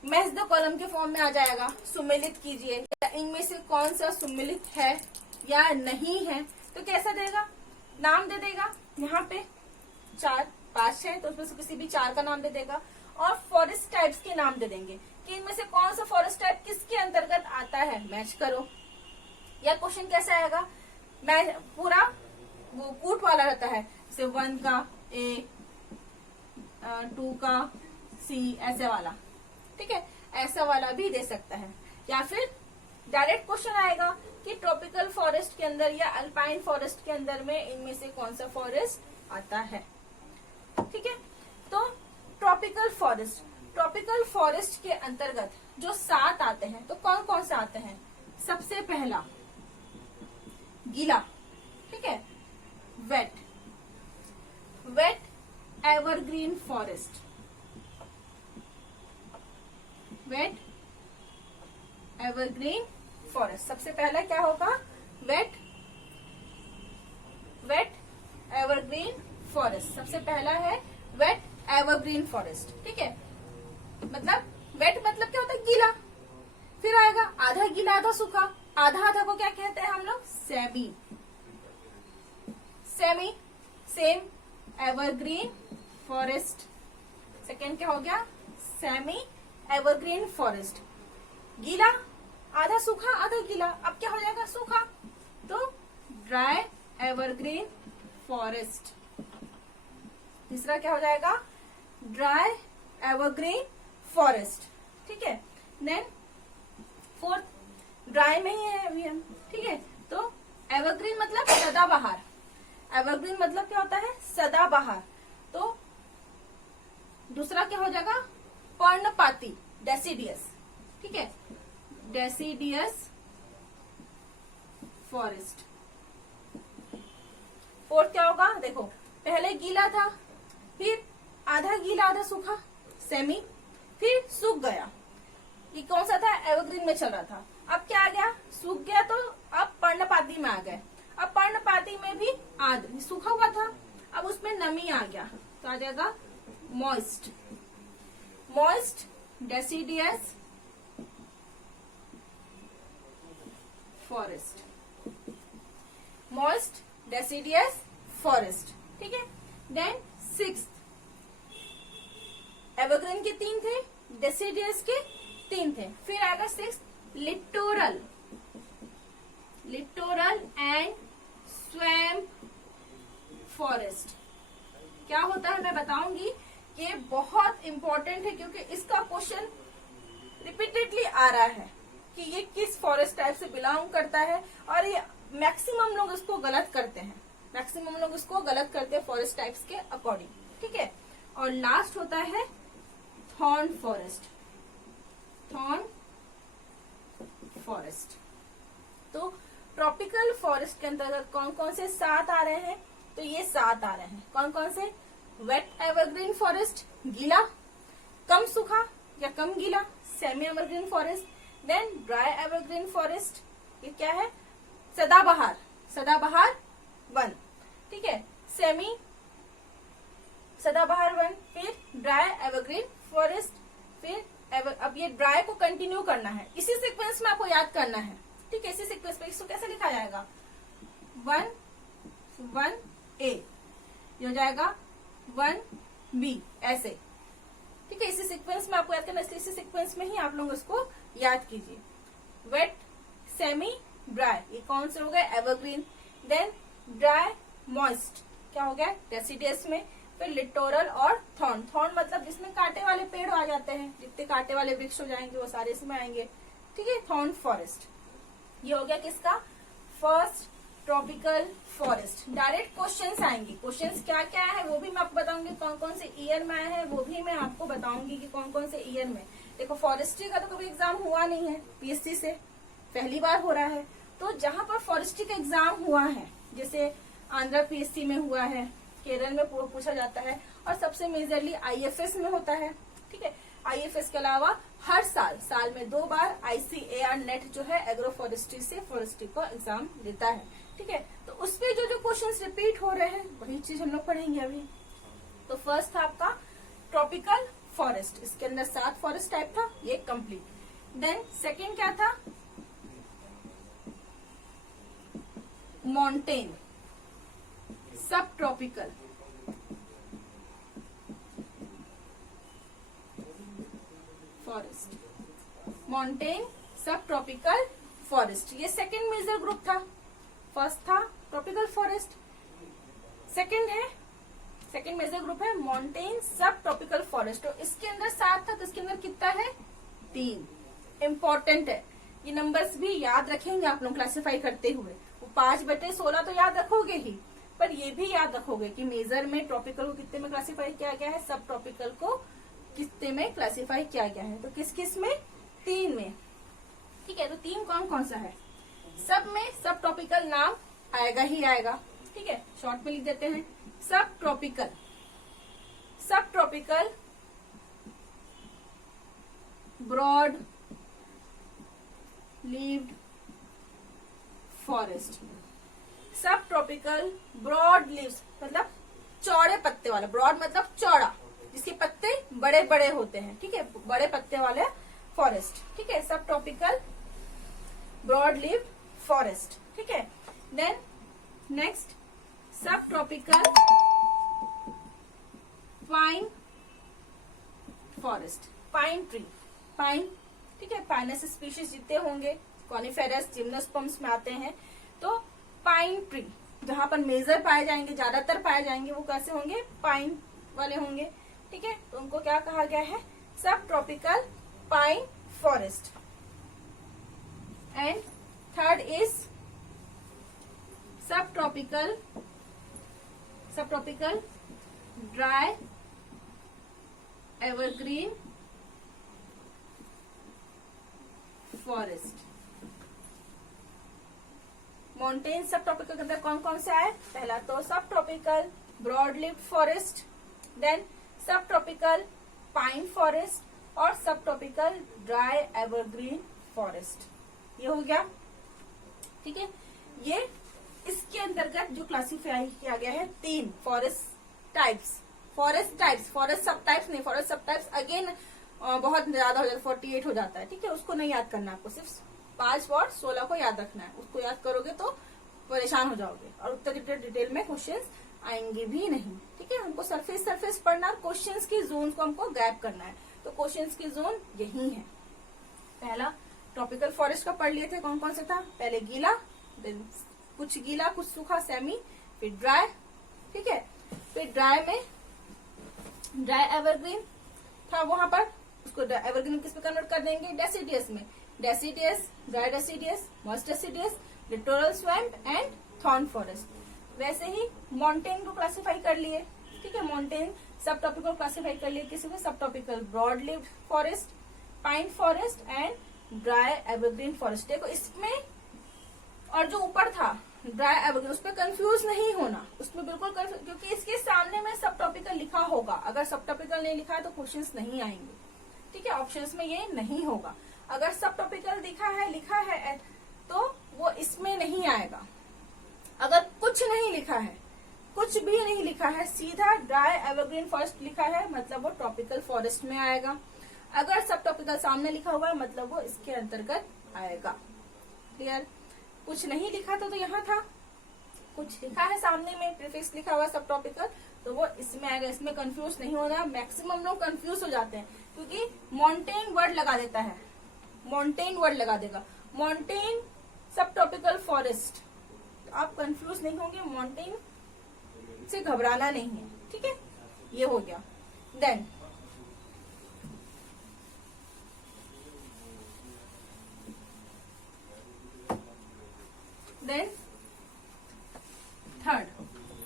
मैच द कॉलम के फॉर्म में आ जाएगा, सुमेलित कीजिए, या इनमें से कौन सा सुमेलित है या नहीं है, तो कैसा देगा, नाम दे देगा, यहाँ पे 4 5 है तो उसमें से किसी भी 4 का नाम दे देगा, और फॉरेस्ट टाइप्स के नाम दे देंगे कि इनमें से कौन सा फॉरेस्ट टाइप किसके अंतर्गत आता है, मैच करो। या क्वेश्चन कैसा आएगा, मैं पूरा वो कूट वाला रहता है, जैसे 1 का A, 2 का C, ऐसे वाला। ठीक है, ऐसा वाला भी दे सकता है, या फिर डायरेक्ट क्वेश्चन आएगा कि ट्रॉपिकल फॉरेस्ट के अंदर या अल्पाइन फॉरेस्ट के अंदर में इनमें से कौन सा फॉरेस्ट आता है। ठीक है, तो ट्रॉपिकल फॉरेस्ट के अंतर्गत जो 7 आते हैं, तो कौन कौन से आते हैं, सबसे पहला गीला, ठीक है, wet evergreen forest, wet evergreen forest, सबसे पहला क्या होगा, वेट एवरग्रीन फॉरेस्ट, सबसे पहला है वेट एवरग्रीन फॉरेस्ट। ठीक है, मतलब वेट मतलब क्या होता है, गीला, फिर आएगा आधा गीला आधा सूखा, आधा को क्या कहते हैं हम लोग, सेम एवरग्रीन फॉरेस्ट। सेकेंड क्या हो गया, सेमी एवरग्रीन फॉरेस्ट, गीला आधा सूखा आधा गीला, अब क्या हो जाएगा, सूखा, तो ड्राई एवरग्रीन फॉरेस्ट। तीसरा क्या हो जाएगा, ड्राई एवरग्रीन फॉरेस्ट। ठीक है, देन फोर्थ ड्राई में ही है अभी हम। ठीक है, तो एवरग्रीन मतलब सदाबहार, एवरग्रीन मतलब क्या होता है, सदाबहार। तो दूसरा क्या हो जाएगा, पर्णपाती, डेसिडियस। ठीक है, डेसिडियस फॉरेस्ट। फोर्थ क्या होगा, देखो पहले गीला था, फिर आधा गीला आधा सूखा सेमी, फिर सूख गया। ये कौन सा था, एवरग्रीन में चल रहा था। अब क्या आ गया, सूख गया तो अब पर्णपाती में आ गए। अब पर्णपाती में भी आध सूखा हुआ था, अब उसमें नमी आ गया तो आ जाएगा moist. Moist deciduous forest. Moist deciduous forest, ठीक है। देन सिक्स्थ, एवरग्रीन के 3 थे, डेसिडियस के 3 थे। फिर आएगा sixth, littoral. Littoral and swamp forest. क्या होता है मैं बताऊंगी, ये बहुत इंपॉर्टेंट है क्योंकि इसका क्वेश्चन रिपीटेडली आ रहा है कि ये किस फॉरेस्ट टाइप से बिलोंग करता है, और ये मैक्सिमम लोग इसको गलत करते हैं। मैक्सिमम लोग इसको गलत करते हैं फॉरेस्ट टाइप्स के अकॉर्डिंग, ठीक है। और लास्ट होता है थॉर्न फॉरेस्ट। Thorn forest. तो ट्रॉपिकल फॉरेस्ट के अंतर्गत कौन कौन से 7 आ रहे हैं, तो ये 7 आ रहे हैं। कौन कौन से, वेट एवरग्रीन फॉरेस्ट गीला, कम सूखा या कम गीला semi evergreen forest. Then dry evergreen forest, ये क्या है, सदाबहार, सदाबहार वन, ठीक है, सेमी सदाबहार वन। फिर ड्राई एवरग्रीन फॉरेस्ट, फिर अब ये ड्राई को कंटिन्यू करना है, इसी सीक्वेंस में आपको याद करना है, ठीक है। इसी सीक्वेंस में इसको कैसे लिखा जाएगा, 1 ए, ये हो जाएगा 1 बी, ऐसे, ठीक है। इसी सीक्वेंस में आपको याद करना, इसलिए इसी सीक्वेंस में ही आप लोग इसको याद कीजिए। वेट, सेमी, ड्राई, ये कौन से हो गए, एवरग्रीन। देन ड्राई, मॉइस्ट, क्या हो गया, डेसिडियस में। फिर लिटोरल और थॉर्न। थॉर्न मतलब जिसमें कांटे वाले पेड़ आ जाते हैं, जितने कांटे वाले वृक्ष हो जाएंगे वो सारे इसमें आएंगे, ठीक है, थॉर्न फॉरेस्ट। ये हो गया किसका, first tropical forest. Direct questions आएंगे, क्वेश्चंस क्या क्या है वो भी मैं आपको बताऊंगी, कौन कौन से ईयर में आए हैं वो भी मैं आपको बताऊंगी कि कौन कौन से ईयर में। देखो फॉरेस्ट्री का तो कभी एग्जाम हुआ नहीं है पीएससी से, पहली बार हो रहा है। तो जहां पर फॉरेस्ट्री का एग्जाम हुआ है, जैसे आंध्र पीएससी में हुआ है, केरल में पूछा जाता है, और सबसे मेजरली आईएफएस में होता है, ठीक है। आईएफएस के अलावा हर साल में 2 बार आईसीएआर नेट जो है एग्रो फॉरेस्ट्री से फॉरेस्ट्री का एग्जाम देता है, ठीक है। तो उसपे जो क्वेश्चंस रिपीट हो रहे हैं वही चीज हम लोग पढ़ेंगे अभी। तो फर्स्ट था आपका ट्रॉपिकल फॉरेस्ट, इसके अंदर 7 फॉरेस्ट टाइप था, ये कंप्लीट। देन सेकेंड क्या था, माउंटेन सब ट्रॉपिकल। फॉरेस्ट, माउंटेन सब ट्रॉपिकल फॉरेस्ट, ये सेकेंड मेजर ग्रुप था। फर्स्ट था tropical forest, second major group है माउंटेन सब ट्रॉपिकल फॉरेस्ट। तो इसके अंदर 7 था, तो इसके अंदर कितना है, 3। इम्पोर्टेंट है, ये नंबर्स भी याद रखेंगे आप लोग क्लासिफाई करते हुए। वो 5/16 तो याद रखोगे ही, पर ये भी याद रखोगे कि मेजर में ट्रॉपिकल को कितने में क्लासिफाई किया गया है, सब ट्रॉपिकल को कितने में क्लासिफाई किया गया है। तो किस किस में, 3 में, ठीक है। तो 3 कौन कौन सा है, सब में सब ट्रॉपिकल नाम आएगा ही आएगा, ठीक है। शॉर्ट में लिख देते हैं, सब ट्रॉपिकल ब्रॉड लीव्ड फॉरेस्ट। सब ट्रॉपिकल ब्रॉड लीव्स मतलब चौड़े पत्ते वाला, ब्रॉड मतलब चौड़ा, जिसके पत्ते बड़े बड़े होते हैं, ठीक है, बड़े पत्ते वाले फॉरेस्ट, ठीक है। Sub tropical broad levied forest, ठीक है। देन नेक्स्ट सब tropical pine forest, pine tree, pine, ठीक है। पाइनस स्पीशीज जितने होंगे, कॉनिफेरस, जिम्नोस्पर्म्स में आते हैं। तो पाइन ट्री जहां पर मेजर पाए जाएंगे, ज्यादातर पाए जाएंगे, वो कैसे होंगे, पाइन वाले होंगे, ठीक है। तो उनको क्या कहा गया है, sub tropical pine forest. And third is sub tropical dry evergreen forest. Mountain सब ट्रॉपिकल के अंदर कौन कौन से आए? पहला तो sub tropical broad leaved forest, then sub tropical pine forest और sub tropical dry evergreen forest. ये हो गया, ठीक है। ये इसके अंतर्गत जो क्लासिफाई किया गया है 3 फॉरेस्ट टाइप्स, फॉरेस्ट सब टाइप्स नहीं, फॉरेस्ट सब टाइप्स अगेन बहुत ज्यादा हो जाता है, 48 हो जाता है, ठीक है। उसको नहीं याद करना, आपको सिर्फ 5 और 16 को याद रखना है। उसको याद करोगे तो परेशान हो जाओगे और उतना डिटेल में क्वेश्चंस आएंगे भी नहीं, ठीक है। हमको सरफेस पढ़ना, क्वेश्चंस की जोन को हमको गैप करना है। तो क्वेश्चंस की जोन यही है। पहला ट्रॉपिकल फॉरेस्ट का पढ़ लिए थे, कौन कौन से था? पहले गीला, देन कुछ गीला कुछ सूखा सेमी, फिर ड्राई, ठीक है। फिर ड्राई में ड्राई एवरग्रीन था वहां पर, उसको एवरग्रीन किस पे कन्वर्ट कर देंगे? डेसिडियस में, deciduous, dry deciduous, moist deciduous, littoral swamp and thorn forest. वैसे ही माउंटेन को क्लासिफाई कर लिए, ठीक है। माउंटेन सब टॉपिकल क्लासिफाई कर लिए, किसी में subtropical broad leaved forest, pine forest and dry evergreen forest. देखो इसमें और जो ऊपर था ड्राई एवरग्रीन, उस पर कंफ्यूज नहीं होना, उसमें बिल्कुल कंफ्यूज, क्योंकि इसके सामने में सब टॉपिकल लिखा होगा। अगर सब टॉपिकल नहीं लिखा है तो क्वेश्चंस नहीं आएंगे, ठीक है। ऑप्शंस में ये नहीं होगा। अगर सब टॉपिकल लिखा है तो वो इसमें नहीं आएगा। अगर कुछ नहीं लिखा है, कुछ भी नहीं लिखा है, सीधा ड्राई एवरग्रीन फॉरेस्ट लिखा है, मतलब वो ट्रॉपिकल फॉरेस्ट में आएगा। अगर सब टॉपिकल सामने लिखा हुआ है, मतलब वो इसके अंतर्गत आएगा। क्लियर? कुछ नहीं लिखा था तो यहाँ था, कुछ लिखा है सामने में, प्रीफिक्स लिखा हुआ सब टॉपिकल, तो वो इसमें आएगा। इसमें कंफ्यूज नहीं होना। मैक्सिमम लोग कंफ्यूज हो जाते हैं क्योंकि माउंटेन वर्ड लगा देता है, माउंटेन वर्ड लगा देगा, माउंटेन सब ट्रॉपिकल फॉरेस्ट। आप कंफ्यूज नहीं होंगे, माउंटेन से घबराना नहीं है, ठीक है। ये हो गया। देन थर्ड,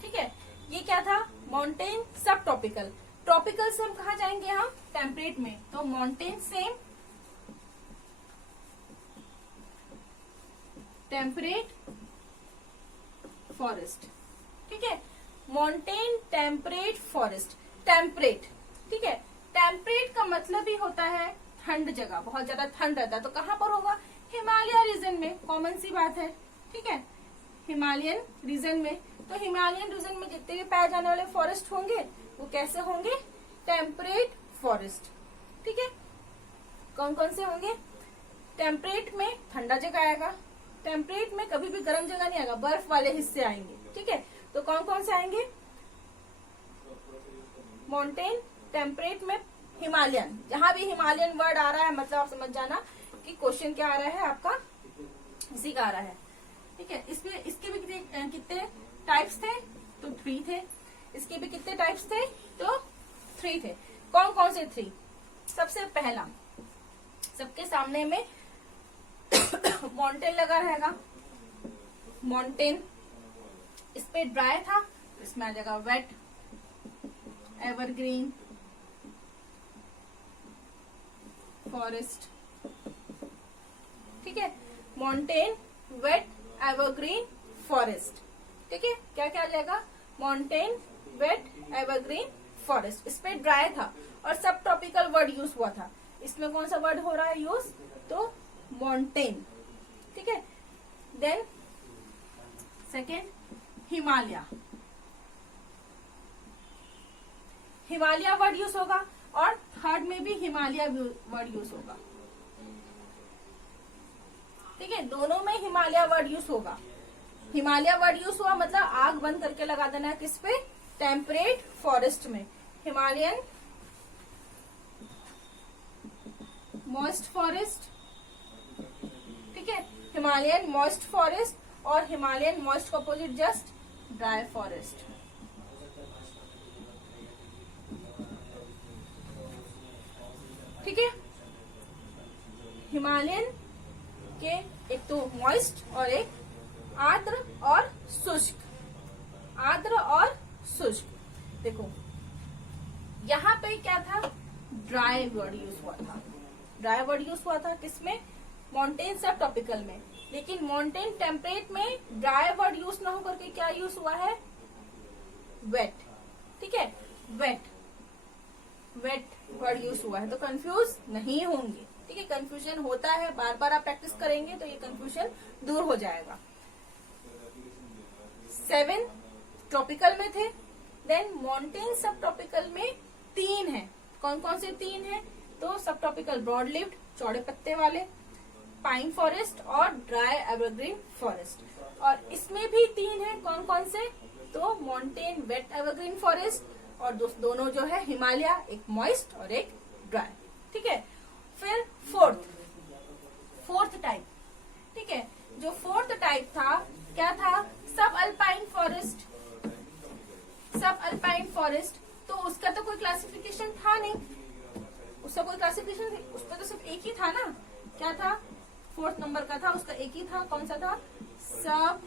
ठीक है। ये क्या था? माउंटेन सब ट्रॉपिकल। ट्रॉपिकल से हम कहा जाएंगे? हम टेम्परेट में, तो माउंटेन सेम टेम्परेट फॉरेस्ट, ठीक है। माउंटेन टेम्परेट फॉरेस्ट, टेम्परेट, ठीक है। टेम्परेट का मतलब ही होता है ठंड जगह, बहुत ज्यादा ठंड रहता है। तो कहाँ पर होगा? हिमालय रीजन में, कॉमन सी बात है, ठीक है। हिमालयन रीजन में, तो हिमालयन रीजन में जितने भी पाए जाने वाले फॉरेस्ट होंगे वो कैसे होंगे? टेम्परेट फॉरेस्ट, ठीक है। कौन कौन से होंगे? टेम्परेट में ठंडा जगह आएगा, टेम्परेट में कभी भी गर्म जगह नहीं आएगा, बर्फ वाले हिस्से आएंगे, ठीक है। तो कौन कौन से आएंगे? माउंटेन टेम्परेट में हिमालयन, जहां भी हिमालयन वर्ड आ रहा है मतलब आप समझ जाना कि क्वेश्चन क्या आ रहा है आपका, इसी का आ रहा है, ठीक है। इसके भी कितने टाइप्स थे? तो 3 थे। इसके भी कितने टाइप्स थे? तो 3 थे। कौन कौन से 3? सबसे पहला, सबके सामने में माउंटेन लगा रहेगा, माउंटेन, इस पे ड्राई था, इसमें आ जाएगा वेट एवरग्रीन फॉरेस्ट, ठीक है। माउंटेन वेट एवरग्रीन फॉरेस्ट, ठीक है। क्या क्या आ जाएगा? Mountain wet evergreen forest. इस पे ड्राई था और सब ट्रॉपिकल वर्ड यूज हुआ था। इसमें कौन सा वर्ड हो रहा है यूज? तो माउंटेन, ठीक है। Then second Himalaya, Himalaya word use होगा और थर्ड में भी हिमालय वर्ड यूज होगा, ठीक है। दोनों में हिमालय वर्ड यूज होगा। हिमालय वर्ड यूज हुआ मतलब आग बंद करके लगा देना है, किस पे? टेम्परेट फॉरेस्ट में। हिमालयन मॉइस्ट फॉरेस्ट, ठीक है। हिमालयन मॉइस्ट फॉरेस्ट और हिमालयन मॉइस्ट का अपोजिट जस्ट ड्राई फॉरेस्ट, ठीक है। हिमालयन के एक तो मॉइस्ट और एक आर्द्र और शुष्क, आर्द्र और शुष्क। देखो यहाँ पे क्या था? ड्राई वर्ड यूज हुआ था, ड्राई वर्ड यूज हुआ था किसमें? माउंटेन सब ट्रॉपिकल में। लेकिन मॉन्टेन टेम्परेट में ड्राई वर्ड यूज ना होकर के क्या यूज हुआ है, वेट। ठीक है, वेट वर्ड यूज हुआ है, तो कंफ्यूज नहीं होंगे। ठीक है, कंफ्यूजन होता है, बार बार आप प्रैक्टिस करेंगे तो ये कंफ्यूजन दूर हो जाएगा। 7 ट्रॉपिकल में थे, देन मॉन्टेन सब ट्रॉपिकल में 3 है। कौन कौन से 3 है, तो सब ट्रॉपिकल ब्रॉड लिव्ड चौड़े पत्ते वाले, पाइन फॉरेस्ट और ड्राई एवरग्रीन फॉरेस्ट। और इसमें भी 3 है, कौन कौन से, तो मॉन्टेन वेट एवरग्रीन फॉरेस्ट और दोनों जो है हिमालय, एक मॉइस्ट और एक ड्राई। ठीक है, फिर फोर्थ टाइप। ठीक है, जो फोर्थ टाइप था क्या था, सब अल्पाइन फॉरेस्ट। तो उसका तो कोई क्लासिफिकेशन था नहीं, उसका कोई क्लासिफिकेशन, उसका तो सिर्फ एक ही था ना, क्या था, 4th नंबर का था, उसका एक ही था, कौन सा था, सब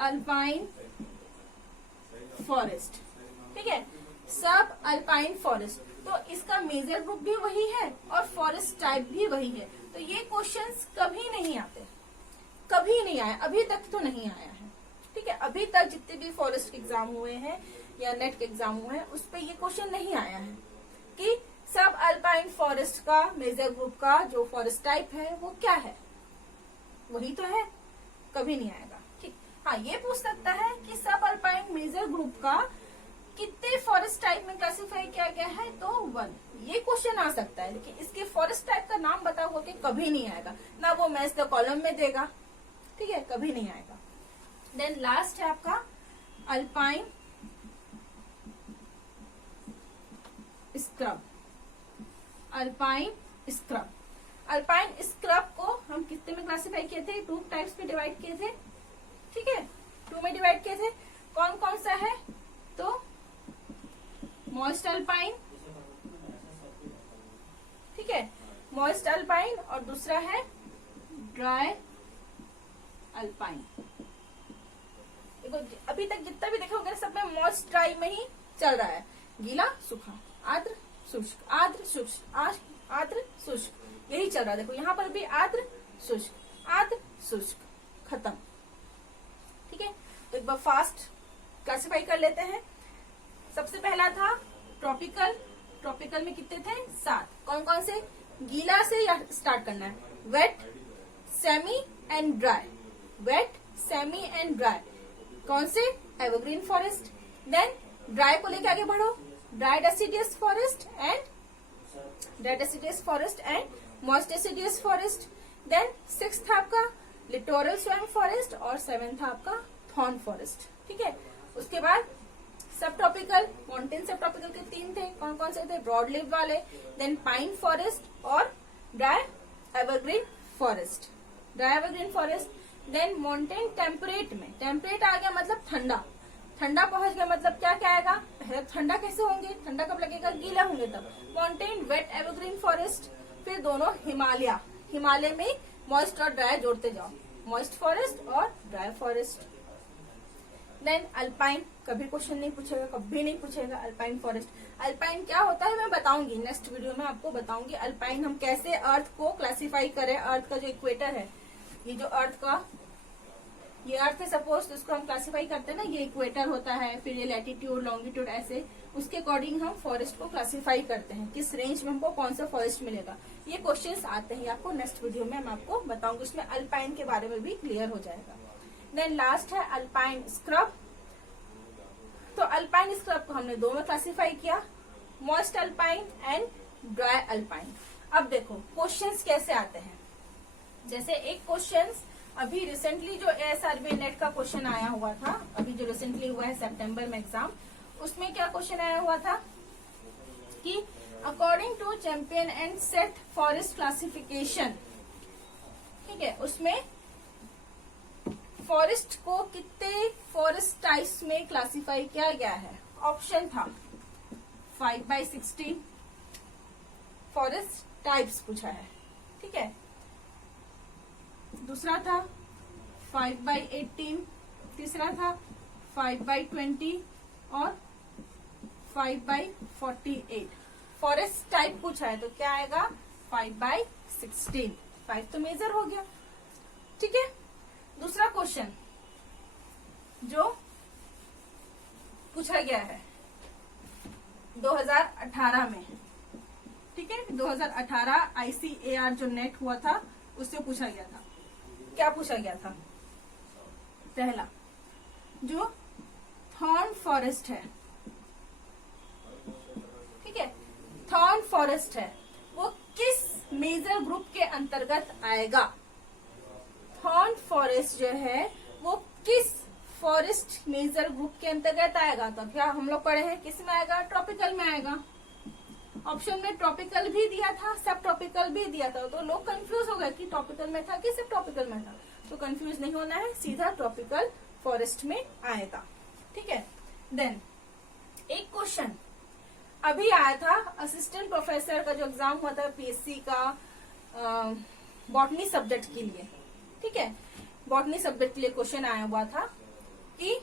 अल्पाइन फॉरेस्ट। ठीक है, सब अल्पाइन फॉरेस्ट, तो इसका मेजर ग्रुप भी वही है और फॉरेस्ट टाइप भी वही है। तो ये क्वेश्चंस कभी नहीं आते, कभी नहीं आए, अभी तक तो नहीं आया है। ठीक है, अभी तक जितने भी फॉरेस्ट के एग्जाम हुए हैं या नेट के एग्जाम हुए हैं, उस पर ये क्वेश्चन नहीं आया है कि सब अल्पाइन फॉरेस्ट का मेजर ग्रुप का जो फॉरेस्ट टाइप है वो क्या है, वही तो है, कभी नहीं आएगा। ठीक, हाँ, ये पूछ सकता है कि सब अल्पाइन मेजर ग्रुप का कितने फॉरेस्ट टाइप में क्लासिफाई किया गया है, तो 1, ये क्वेश्चन आ सकता है। लेकिन इसके फॉरेस्ट टाइप का नाम बता हुआ कि कभी नहीं आएगा, ना वो मैच द कॉलम में देगा। ठीक है, कभी नहीं आएगा। देन लास्ट है आपका अल्पाइन स्क्रब। अल्पाइन स्क्रब को हम कितने में क्लासिफाई किए थे, 2 टाइप्स में डिवाइड किए थे। ठीक है, 2 में डिवाइड किए थे। कौन कौन सा है, तो मॉइस्ट अल्पाइन, ठीक है, मॉइस्ट अल्पाइन, और दूसरा है ड्राई अल्पाइन। देखो अभी तक जितना भी देखे होंगे सब में मॉइस्ट ड्राई में ही चल रहा है, गीला सूखा, आर्द्र शुष्क, आर्द्र शुष्क, आर्द्र शुष्क, यही चल रहा है। देखो यहाँ पर भी आर्द्र शुष्क, खत्म। ठीक है, तो एक बार फास्ट क्लासिफाई कर लेते हैं। सबसे पहला था ट्रॉपिकल में कितने थे, 7। कौन कौन से, गीला से या स्टार्ट करना है, wet, semi and dry, wet, semi and dry, कौन से, एवरग्रीन फॉरेस्ट। देन ड्राई को लेके आगे बढ़ो, dry deciduous forest and moist deciduous forest. Then 6th था आपका लिटोरल स्वैम्प फॉरेस्ट और 7th था आपका थॉर्न फॉरेस्ट। ठीक है, उसके बाद सब ट्रॉपिकल, मॉन्टेन सब ट्रॉपिकल के 3 थे, कौन कौन से थे, ब्रॉड लिव वाले, देन पाइन फॉरेस्ट और dry evergreen forest. Then montane temperate में, टेम्परेट आ गया मतलब ठंडा पहुंच गया, मतलब क्या क्या आएगा, ठंडा कैसे होंगे, ठंडा कब लगेगा, गीला होंगे तब, मॉन्टेन वेट एवरग्रीन फॉरेस्ट। फिर दोनों हिमालय में मॉइस्ट और ड्राई जोड़ते जाओ, मॉइस्ट फॉरेस्ट और ड्राई फॉरेस्ट। देन अल्पाइन, कभी क्वेश्चन नहीं पूछेगा, कभी नहीं पूछेगा, अल्पाइन फॉरेस्ट। अल्पाइन क्या होता है मैं बताऊंगी, नेक्स्ट वीडियो में आपको बताऊंगी अल्पाइन हम कैसे अर्थ को क्लासिफाई करें। अर्थ का जो इक्वेटर है, ये जो अर्थ का ये अर्थ है सपोज, तो इसको हम क्लासिफाई करते हैं ना, ये इक्वेटर होता है, फिर ये लैटिट्यूड लॉन्गिट्यूड, ऐसे उसके अकॉर्डिंग हम फॉरेस्ट को क्लासिफाई करते हैं, किस रेंज में हमको कौन सा फॉरेस्ट मिलेगा। ये क्वेश्चंस आते हैं आपको नेक्स्ट वीडियो में, मैं आपको बताऊंगी, उसमें अल्पाइन के बारे में भी क्लियर हो जाएगा। देन लास्ट है अल्पाइन स्क्रब। तो अल्पाइन स्क्रब को हमने 2 में क्लासिफाई किया, moist alpine and dry alpine. अब देखो क्वेश्चंस कैसे आते हैं, जैसे एक क्वेश्चंस अभी रिसेंटली जो ASRB नेट का क्वेश्चन आया हुआ था, अभी जो रिसेंटली हुआ है सितंबर में एग्जाम, उसमें क्या क्वेश्चन आया हुआ था कि according to Champion and Seth forest classification, ठीक है, उसमें फॉरेस्ट को कितने फॉरेस्ट टाइप्स में क्लासिफाई किया गया है। ऑप्शन था 5/16 फॉरेस्ट टाइप्स पूछा है, ठीक है, दूसरा था 5/18, तीसरा था 5/20 और 5/48 फॉरेस्ट टाइप पूछा है, तो क्या आएगा 5/16। 5 तो मेजर हो गया। ठीक है, दूसरा क्वेश्चन जो पूछा गया है 2018 में, ठीक है, 2018 ICAR जो नेट हुआ था उससे पूछा गया था। क्या पूछा गया था? पहला, जो थॉर्न फॉरेस्ट है, ठीक है, थॉर्न फॉरेस्ट है वो किस मेजर ग्रुप के अंतर्गत आएगा? थॉर्न फॉरेस्ट जो है वो किस फॉरेस्ट मेजर ग्रुप के अंतर्गत आएगा? तो क्या हम लोग पढ़े हैं किस में आएगा? ट्रॉपिकल में आएगा। ऑप्शन में ट्रॉपिकल भी दिया था, सब ट्रॉपिकल भी दिया था, तो लोग कंफ्यूज हो गए कि ट्रॉपिकल में था कि सब ट्रॉपिकल में था। तो कंफ्यूज नहीं होना है, सीधा ट्रॉपिकल फॉरेस्ट में आएगा। ठीक है, देन एक क्वेश्चन अभी आया था असिस्टेंट प्रोफेसर का जो एग्जाम हुआ था PSC का बॉटनी सब्जेक्ट के लिए। ठीक है, बॉटनी सब्जेक्ट के लिए क्वेश्चन आया हुआ था कि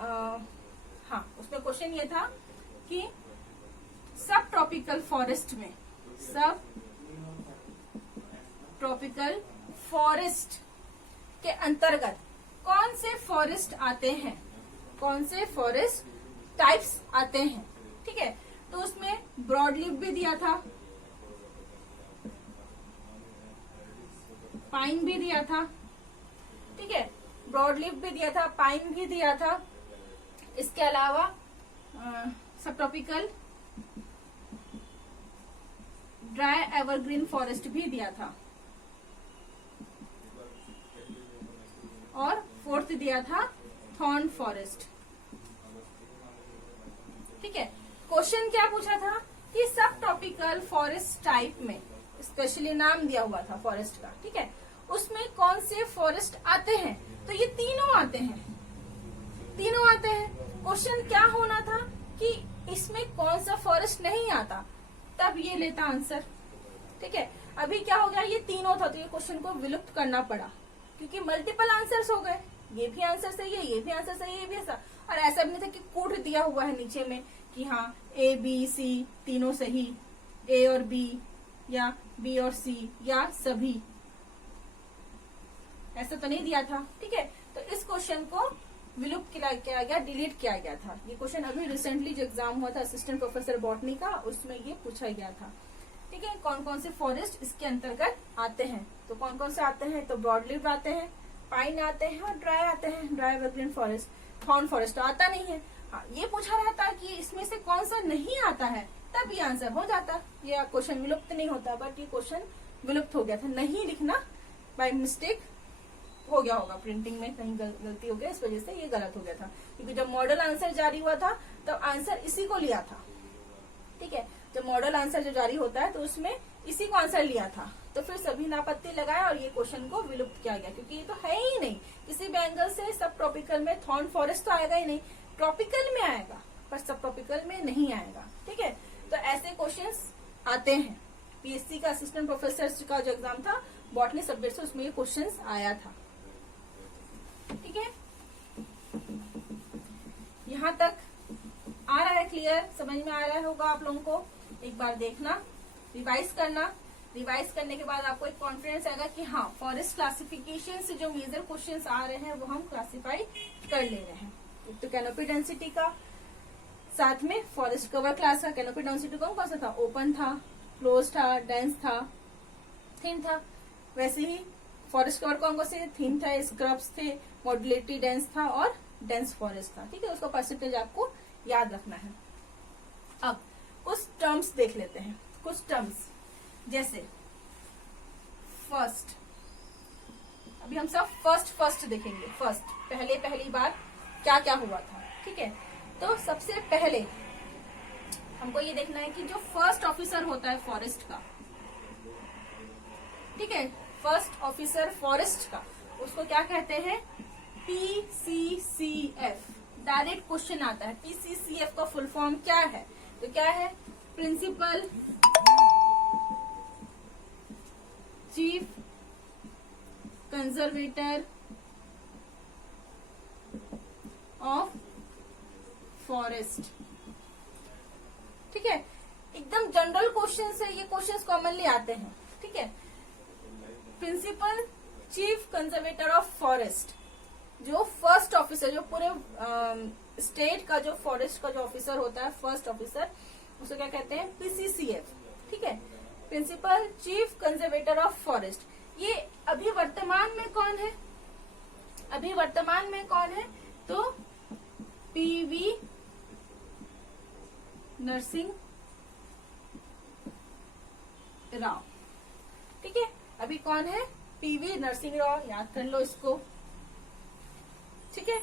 हाँ, उसमें क्वेश्चन ये था कि सब ट्रॉपिकल फॉरेस्ट में, सब ट्रॉपिकल फॉरेस्ट के अंतर्गत कौन से फॉरेस्ट आते हैं, कौन से फॉरेस्ट टाइप्स आते हैं? ठीक है, तो उसमें ब्रॉड लीफ भी दिया था, पाइन भी दिया था, ठीक है, ब्रॉड लीफ भी दिया था, पाइन भी दिया था। इसके अलावा सब ट्रॉपिकल ड्राई एवरग्रीन फॉरेस्ट भी दिया था, और फोर्थ दिया था थॉर्न फॉरेस्ट। ठीक है, क्वेश्चन क्या पूछा था कि सब ट्रॉपिकल फॉरेस्ट टाइप में स्पेशली नाम दिया हुआ था फॉरेस्ट का। ठीक है, उसमें कौन से फॉरेस्ट आते हैं? तो ये तीनों आते हैं, तीनों आते हैं। क्वेश्चन क्या होना था कि इसमें कौन सा फॉरेस्ट नहीं आता, तब ये लेता आंसर। ठीक है, अभी क्या हो गया, ये तीनों था तो ये क्वेश्चन को विलुप्त करना पड़ा क्योंकि मल्टीपल आंसर्स हो गए। ये भी आंसर सही है, ये भी आंसर सही है, ये भी ऐसा, और ऐसा भी नहीं था कि कूट दिया हुआ है नीचे में कि हाँ A B C तीनों सही, A और B या B और C या सभी, ऐसा तो नहीं दिया था। ठीक है, तो इस क्वेश्चन को विलुप्त किया गया, डिलीट किया गया था। ये क्वेश्चन अभी रिसेंटली जो एग्जाम हुआ था असिस्टेंट प्रोफेसर बॉटनी का, उसमें ये पूछा गया था। ठीक है, कौन कौन से फॉरेस्ट इसके अंतर्गत आते हैं? तो कौन कौन से आते हैं? तो ब्रॉड लीफ आते हैं, पाइन आते हैं और ड्राई आते हैं, dry evergreen forest. Thorn forest तो आता नहीं है। हाँ, ये पूछा रहता कि इसमें से कौन सा नहीं आता है, तब ये आंसर हो जाता, ये क्वेश्चन विलुप्त नहीं होता। बट ये क्वेश्चन विलुप्त हो गया था, नहीं लिखना बाय मिस्टेक हो गया होगा, प्रिंटिंग में कहीं गलती हो गया, इस वजह से ये गलत हो गया था। क्योंकि जब मॉडल आंसर जारी हुआ था तब आंसर इसी को लिया था। ठीक है, जब मॉडल आंसर जो जारी होता है तो उसमें इसी को आंसर लिया था, तो फिर सभी नापत्ति लगाया और ये क्वेश्चन को विलुप्त किया गया क्योंकि ये तो है ही नहीं किसी भी एंगल से। सब ट्रॉपिकल में थॉर्न फॉरेस्ट तो आएगा ही नहीं, ट्रॉपिकल में आएगा पर सब ट्रॉपिकल में नहीं आएगा। ठीक है, तो ऐसे क्वेश्चंस आते हैं। PSC का असिस्टेंट प्रोफेसर का जो एग्जाम था बॉटनी सब्जेक्ट से, उसमें ये क्वेश्चंस आया था। ठीक है, यहाँ तक आ रहा है क्लियर, समझ में आ रहा होगा आप लोगों को। एक बार देखना, रिवाइज करना, रिवाइज करने के बाद आपको एक कॉन्फिडेंस आएगा कि हाँ फॉरेस्ट क्लासिफिकेशन से जो मेजर क्वेश्चंस आ रहे हैं वो हम क्लासिफाई कर ले रहे हैं। तो कैनोपी डेंसिटी का, साथ में फॉरेस्ट कवर क्लास का कैनोपी डेंसिटी कौन सा था? ओपन था, क्लोज था, डेंस था, थिन था। वैसे ही फॉरेस्ट कवर कौन से? थिन था, स्क्रब्स थे, मॉड्यूलेटरी डेंस था और डेंस फॉरेस्ट था। ठीक है, उसका परसेंटेज आपको याद रखना है। अब कुछ टर्म्स देख लेते हैं, कुछ टर्म्स जैसे फर्स्ट, अभी हम सब फर्स्ट देखेंगे। फर्स्ट पहली बार क्या क्या हुआ था। ठीक है, तो सबसे पहले हमको ये देखना है कि जो फर्स्ट ऑफिसर होता है फॉरेस्ट का, ठीक है, फर्स्ट ऑफिसर फॉरेस्ट का, उसको क्या कहते हैं? PCCF। डायरेक्ट क्वेश्चन आता है PCCF का फुल फॉर्म क्या है? तो क्या है? Principal chief conservator of forest. ठीक है, एकदम जनरल क्वेश्चन है, ये क्वेश्चंस कॉमनली आते हैं। ठीक है, principal chief conservator of forest, जो फर्स्ट ऑफिसर, जो पूरे स्टेट का जो फॉरेस्ट का जो ऑफिसर होता है, फर्स्ट ऑफिसर, उसको क्या कहते हैं? पीसीसीएफ। ठीक है, principal chief conservator of forest. ये अभी वर्तमान में कौन है? अभी वर्तमान में कौन है? तो पीवी नरसिंह राव। ठीक है, अभी कौन है? पीवी नरसिंह राव, याद कर लो इसको। ठीक है,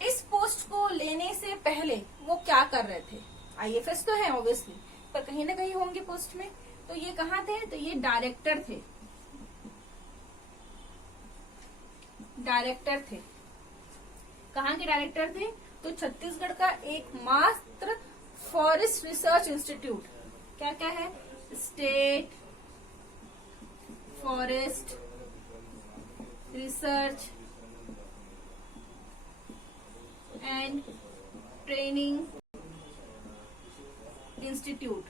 इस पोस्ट को लेने से पहले वो क्या कर रहे थे? आईएफएस तो है ऑब्वियसली, पर कहीं ना कहीं होंगे पोस्ट में। तो ये कहाँ थे? तो ये डायरेक्टर थे। डायरेक्टर थे। कहाँ के डायरेक्टर थे? तो छत्तीसगढ़ का एकमात्र फॉरेस्ट रिसर्च इंस्टीट्यूट, क्या क्या है? State forest research and training institute.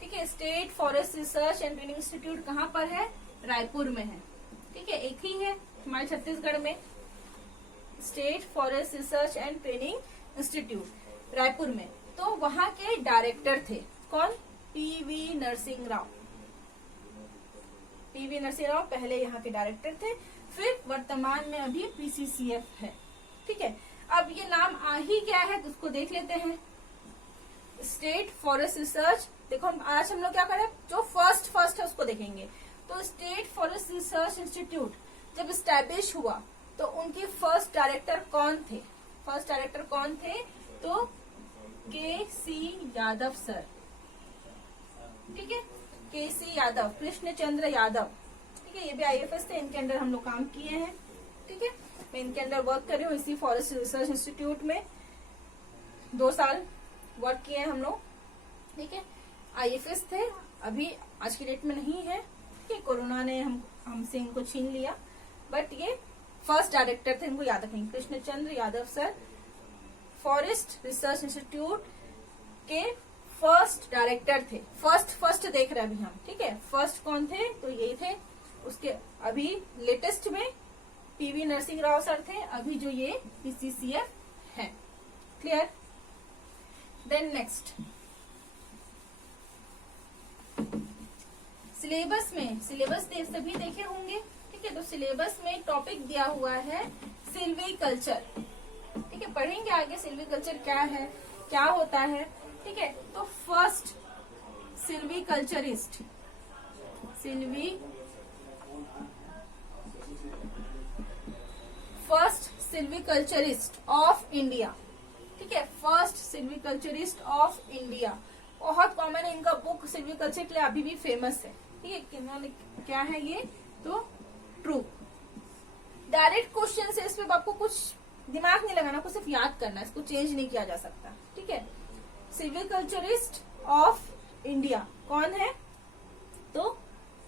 ठीक है, state forest research and training institute कहाँ पर है? रायपुर में है। ठीक है, एक ही है हमारे छत्तीसगढ़ में, state forest research and training institute Raipur में। तो वहां के डायरेक्टर थे कौन? पीवी नरसिंह राव। पीवी नरसिंह राव पहले यहाँ के डायरेक्टर थे, फिर वर्तमान में अभी पीसीसीएफ है। ठीक है, अब ये नाम आ ही क्या है तो उसको देख लेते हैं। स्टेट फॉरेस्ट रिसर्च, देखो आज हम लोग क्या करें? जो फर्स्ट है उसको देखेंगे। तो स्टेट फॉरेस्ट रिसर्च इंस्टीट्यूट जब स्टैब्लिश हुआ तो उनके फर्स्ट डायरेक्टर कौन थे? फर्स्ट डायरेक्टर कौन थे? तो के.सी. यादव सर। ठीक है, के.सी. यादव, कृष्ण चंद्र यादव। ठीक है, ये भी आईएफएस थे, इनके अंडर हम लोग काम किए हैं। ठीक है, मैं इनके अंडर वर्क कर रही हूँ इसी फॉरेस्ट रिसर्च इंस्टीट्यूट में। 2 साल वर्क किए हैं हम लोग। ठीक है, आईएफएस थे, अभी आज की डेट में नहीं है। ठीक है, कोरोना ने हमसे इनको छीन लिया, बट ये फर्स्ट डायरेक्टर थे, इनको याद रखेंगे, Krishna Chandra Yadav sir. Forest research institute के फर्स्ट डायरेक्टर थे। फर्स्ट देख रहे हैं अभी हम। ठीक है, फर्स्ट कौन थे? तो यही थे। उसके अभी लेटेस्ट में पीवी नरसिंह राव सर थे, अभी जो ये पीसीसीएफ है। क्लियर? देन नेक्स्ट, सिलेबस में, सिलेबस सभी देखे होंगे। ठीक है, तो सिलेबस में टॉपिक दिया हुआ है सिल्वीकल्चर। ठीक है, पढ़ेंगे आगे सिल्वीकल्चर क्या है, क्या होता है। ठीक है, तो फर्स्ट सिल्वीकल्चरिस्ट, फर्स्ट सिल्वीकल्चरिस्ट ऑफ इंडिया। ठीक है, फर्स्ट सिल्वीकल्चरिस्ट ऑफ इंडिया, बहुत कॉमन है। इनका बुक सिल्वीकल्चर के लिए अभी भी फेमस है। ठीक है, क्या है ये? तो ट्रू। डायरेक्ट क्वेश्चन से, इसमें आपको कुछ दिमाग नहीं लगाना, आपको सिर्फ याद करना है, इसको चेंज नहीं किया जा सकता। ठीक है, सिल्वीकल्चरिस्ट ऑफ इंडिया कौन है? तो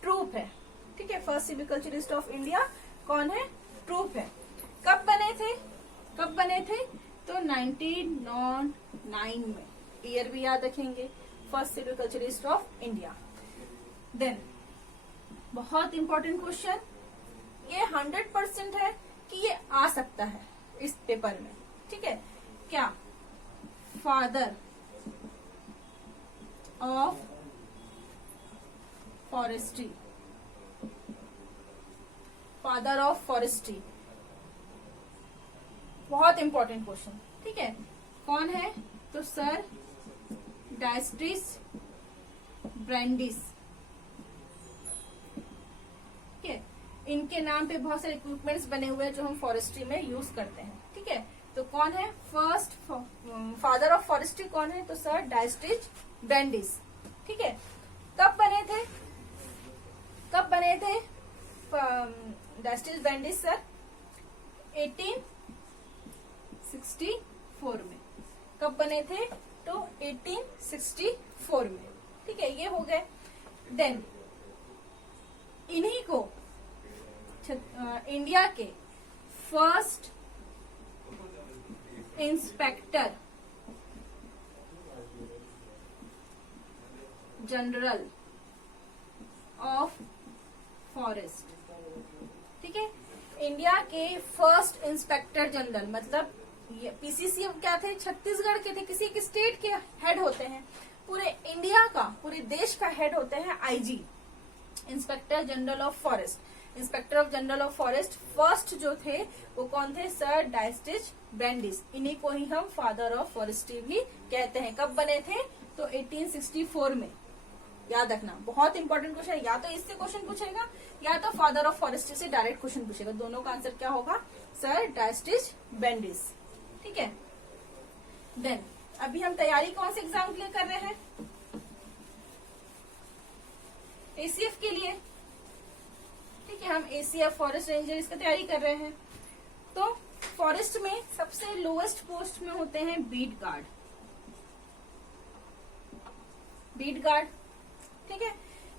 ट्रूप है। ठीक है, फर्स्ट सिल्वीकल्चरिस्ट ऑफ इंडिया कौन है? ट्रूप है। कब बने थे? तो 1909 में। ईयर भी याद रखेंगे, फर्स्ट सिल्वीकल्चरिस्ट ऑफ इंडिया। देन बहुत इंपॉर्टेंट क्वेश्चन, ये 100% है कि ये आ सकता है इस पेपर में। ठीक है, क्या? Father of forestry, father of forestry, बहुत इंपॉर्टेंट क्वेश्चन। ठीक है, कौन है? तो सर डायस्ट्रिस ब्रांडिस। ठीक है, इनके नाम पे बहुत सारे इक्विपमेंट्स बने हुए हैं जो हम फॉरेस्ट्री में यूज करते हैं। ठीक है, तो कौन है फर्स्ट फादर ऑफ फॉरेस्ट्री? कौन है? तो सर डायस्ट्रिस ब्रांडिस। ठीक है, कब बने थे डायस्ट्रिस ब्रांडिस सर? 1864 में। कब बने थे? तो 1864 में। ठीक है, ये हो गए। देन इन्हीं को इंडिया के first inspector general of forest, ठीक है। इंडिया के फर्स्ट इंस्पेक्टर जनरल, मतलब पीसीसी क्या थे, छत्तीसगढ़ के थे, किसी एक स्टेट के हेड होते हैं, पूरे इंडिया का, पूरे देश का हेड होते हैं IG, inspector general of forest. Inspector of general of forest first जो थे वो कौन थे, सर डायस्टिच ब्रेंडिस। इन्हीं को ही हम फादर ऑफ फॉरेस्ट्री भी कहते हैं। कब बने थे, तो 1864 में। याद रखना, बहुत इंपॉर्टेंट क्वेश्चन है, या तो इससे क्वेश्चन पूछेगा या तो फादर ऑफ फॉरेस्ट्री से डायरेक्ट क्वेश्चन पूछेगा। दोनों का आंसर क्या होगा, सर डायस्टिच ब्रेंडिस, ठीक है। देन अभी हम तैयारी कौन से एग्जाम के लिए कर रहे हैं, एसीएफ के लिए, ठीक है। हम एसीएफ फॉरेस्ट रेंजर इसका तैयारी कर रहे हैं। तो फॉरेस्ट में सबसे लोएस्ट पोस्ट में होते हैं बीट गार्ड, बीट गार्ड, ठीक है।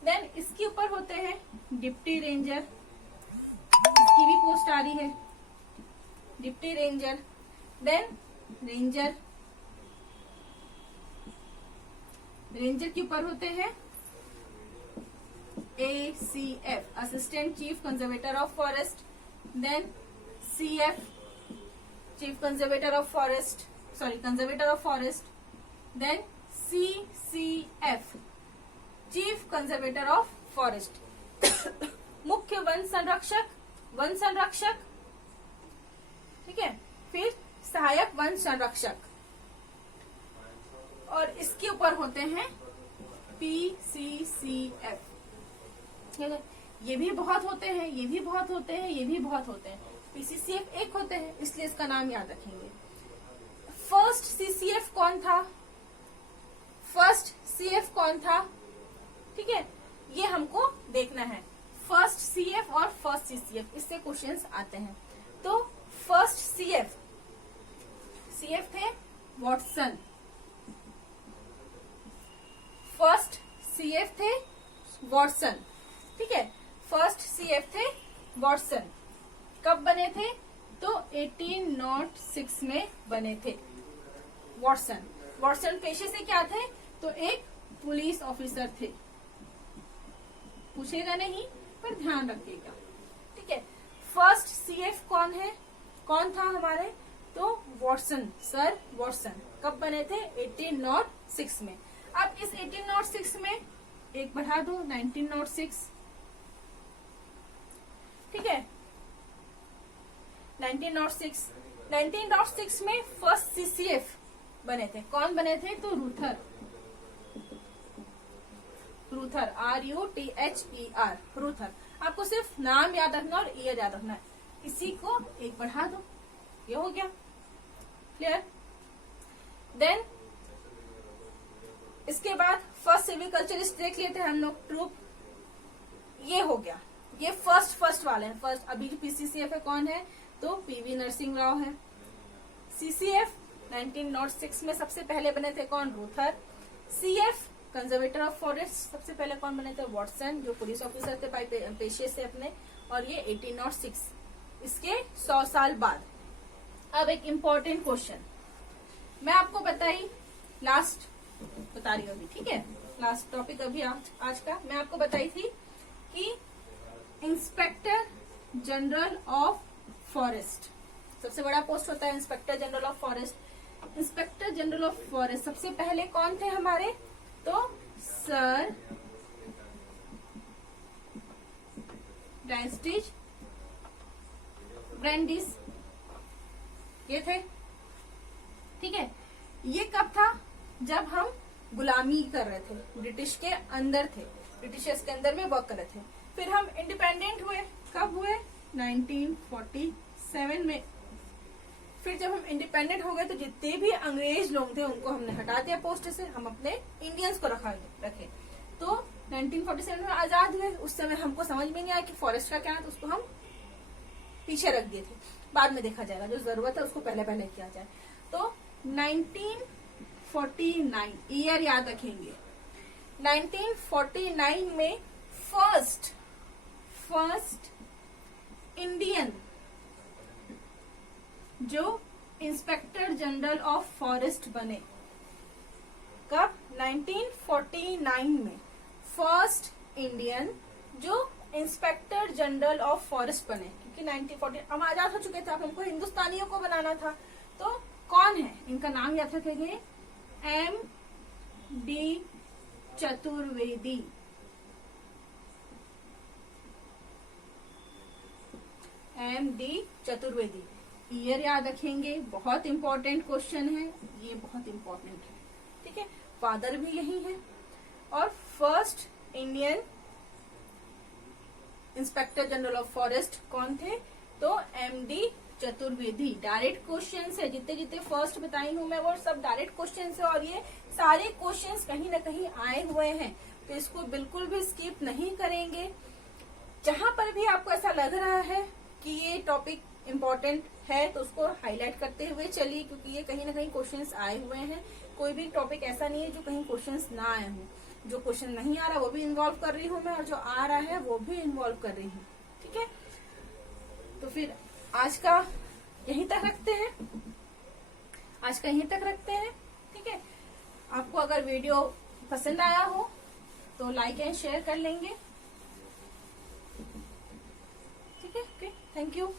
देन इसके ऊपर होते हैं डिप्टी रेंजर, इसकी भी पोस्ट आ रही है, deputy ranger. Then ranger, ranger के ऊपर होते हैं ACF, assistant chief conservator of forest. Then CF, chief conservator of forest, sorry conservator of forest. Then CCF, chief conservator of forest, मुख्य वन संरक्षक, वन संरक्षक, ठीक है। फिर सहायक वन संरक्षक, और इसके ऊपर होते हैं PCCF, ये भी बहुत होते हैं, ये भी बहुत होते हैं, ये भी बहुत होते हैं। PCCF एक होते हैं, इसलिए इसका नाम याद रखेंगे। फर्स्ट CCF कौन था, फर्स्ट CF कौन था, ठीक है, ये हमको देखना है। फर्स्ट CF और फर्स्ट CCF, इससे क्वेश्चंस आते हैं। तो फर्स्ट CF थे वॉटसन, फर्स्ट CF थे वॉटसन, ठीक है। फर्स्ट CF थे वॉटसन। कब बने थे, तो 1806 में बने थे वॉटसन। वॉटसन पेशे से क्या थे, तो एक पुलिस ऑफिसर थे, पूछेगा नहीं पर ध्यान रखिएगा, ठीक है। फर्स्ट CF कौन है, कौन था हमारे, तो वॉटसन, सर वॉटसन। कब बने थे, 1806 में। अब इस 1806 में एक बढ़ा दो, 1906, ठीक है। 1906 में फर्स्ट CCF बने थे, कौन बने थे, तो रूथर, रूथर, RUTHER, रूथर। आपको सिर्फ नाम याद रखना और ईयर याद रखना है। इसी को एक बढ़ा दो, ये हो गया क्लियर। देन इसके बाद फर्स्ट सिविकल्चरिस्ट देख लेते हैं हम लोग, ट्रूप, ये हो गया। ये फर्स्ट वाले हैं। फर्स्ट अभी जो PCCF है कौन है, तो PV नरसिंह राव है। CCF 1906 में सबसे पहले बने थे कौन, रूथर। CF कंजर्वेटर ऑफ फॉरेस्ट सबसे पहले कौन बने थे, वॉटसन, जो पुलिस ऑफिसर थे पेशे से अपने, और ये 1806, इसके 100 साल बाद। अब एक इम्पोर्टेंट क्वेश्चन मैं आपको बताई, लास्ट बता रही हूँ अभी, ठीक है। लास्ट टॉपिक अभी आज का मैं आपको बताई थी कि इंस्पेक्टर जनरल ऑफ फॉरेस्ट सबसे बड़ा पोस्ट होता है, inspector general of forest. Inspector general of forest सबसे पहले कौन थे हमारे, तो सर डायस्टिच ब्रेंडिस, ये थे, ठीक है। ये कब था, जब हम गुलामी कर रहे थे, ब्रिटिश के अंदर थे, ब्रिटिशर्स के अंदर में वर्क कर रहे थे। फिर हम इंडिपेंडेंट हुए, कब हुए, 1947 में। फिर जब हम इंडिपेंडेंट हो गए तो जितने भी अंग्रेज लोग थे उनको हमने हटा दिया पोस्ट से, हम अपने इंडियंस को रखे। तो 1947 में आजाद हुए। उस समय हमको समझ में नहीं आया कि फॉरेस्ट का क्या है, तो उसको हम पीछे रख दिए थे, बाद में देखा जाएगा, जो जरूरत है उसको पहले किया जाए। तो 1949 ईयर याद रखेंगे, 1949 में फर्स्ट इंडियन जो इंस्पेक्टर जनरल ऑफ फॉरेस्ट बने, कब? 1949 में फर्स्ट इंडियन जो इंस्पेक्टर जनरल ऑफ फॉरेस्ट बने, क्योंकि 1940 हम आजाद हो चुके थे, अब हमको हिंदुस्तानियों को बनाना था। तो कौन है? इनका नाम याद रखेंगे, M.D. Chaturvedi. M.D. Chaturvedi. Year याद रखेंगे, बहुत इंपॉर्टेंट क्वेश्चन है ये, बहुत इंपॉर्टेंट है, ठीक है। फादर भी यही है। और first Indian inspector general of forest कौन थे? तो M.D. चतुर्वेदी। डायरेक्ट क्वेश्चंस है, जितने जितने फर्स्ट बताई हूं मैं वो सब डायरेक्ट क्वेश्चंस है, और ये सारे क्वेश्चंस कहीं ना कहीं आए हुए हैं, तो इसको बिल्कुल भी स्किप नहीं करेंगे। जहां पर भी आपको ऐसा लग रहा है कि ये टॉपिक इम्पोर्टेंट है तो उसको हाईलाइट करते हुए चलिए, क्योंकि ये कहीं ना कहीं क्वेश्चंस आए हुए हैं। कोई भी टॉपिक ऐसा नहीं है जो कहीं क्वेश्चंस ना आए हों। जो क्वेश्चन नहीं आ रहा वो भी इन्वॉल्व कर रही हूँ मैं, और जो आ रहा है वो भी इन्वॉल्व कर रही हूँ, ठीक है। तो फिर आज का यहीं तक रखते हैं, ठीक है। आपको अगर वीडियो पसंद आया हो तो लाइक एंड शेयर कर लेंगे, ठीक है। Okay, thank you.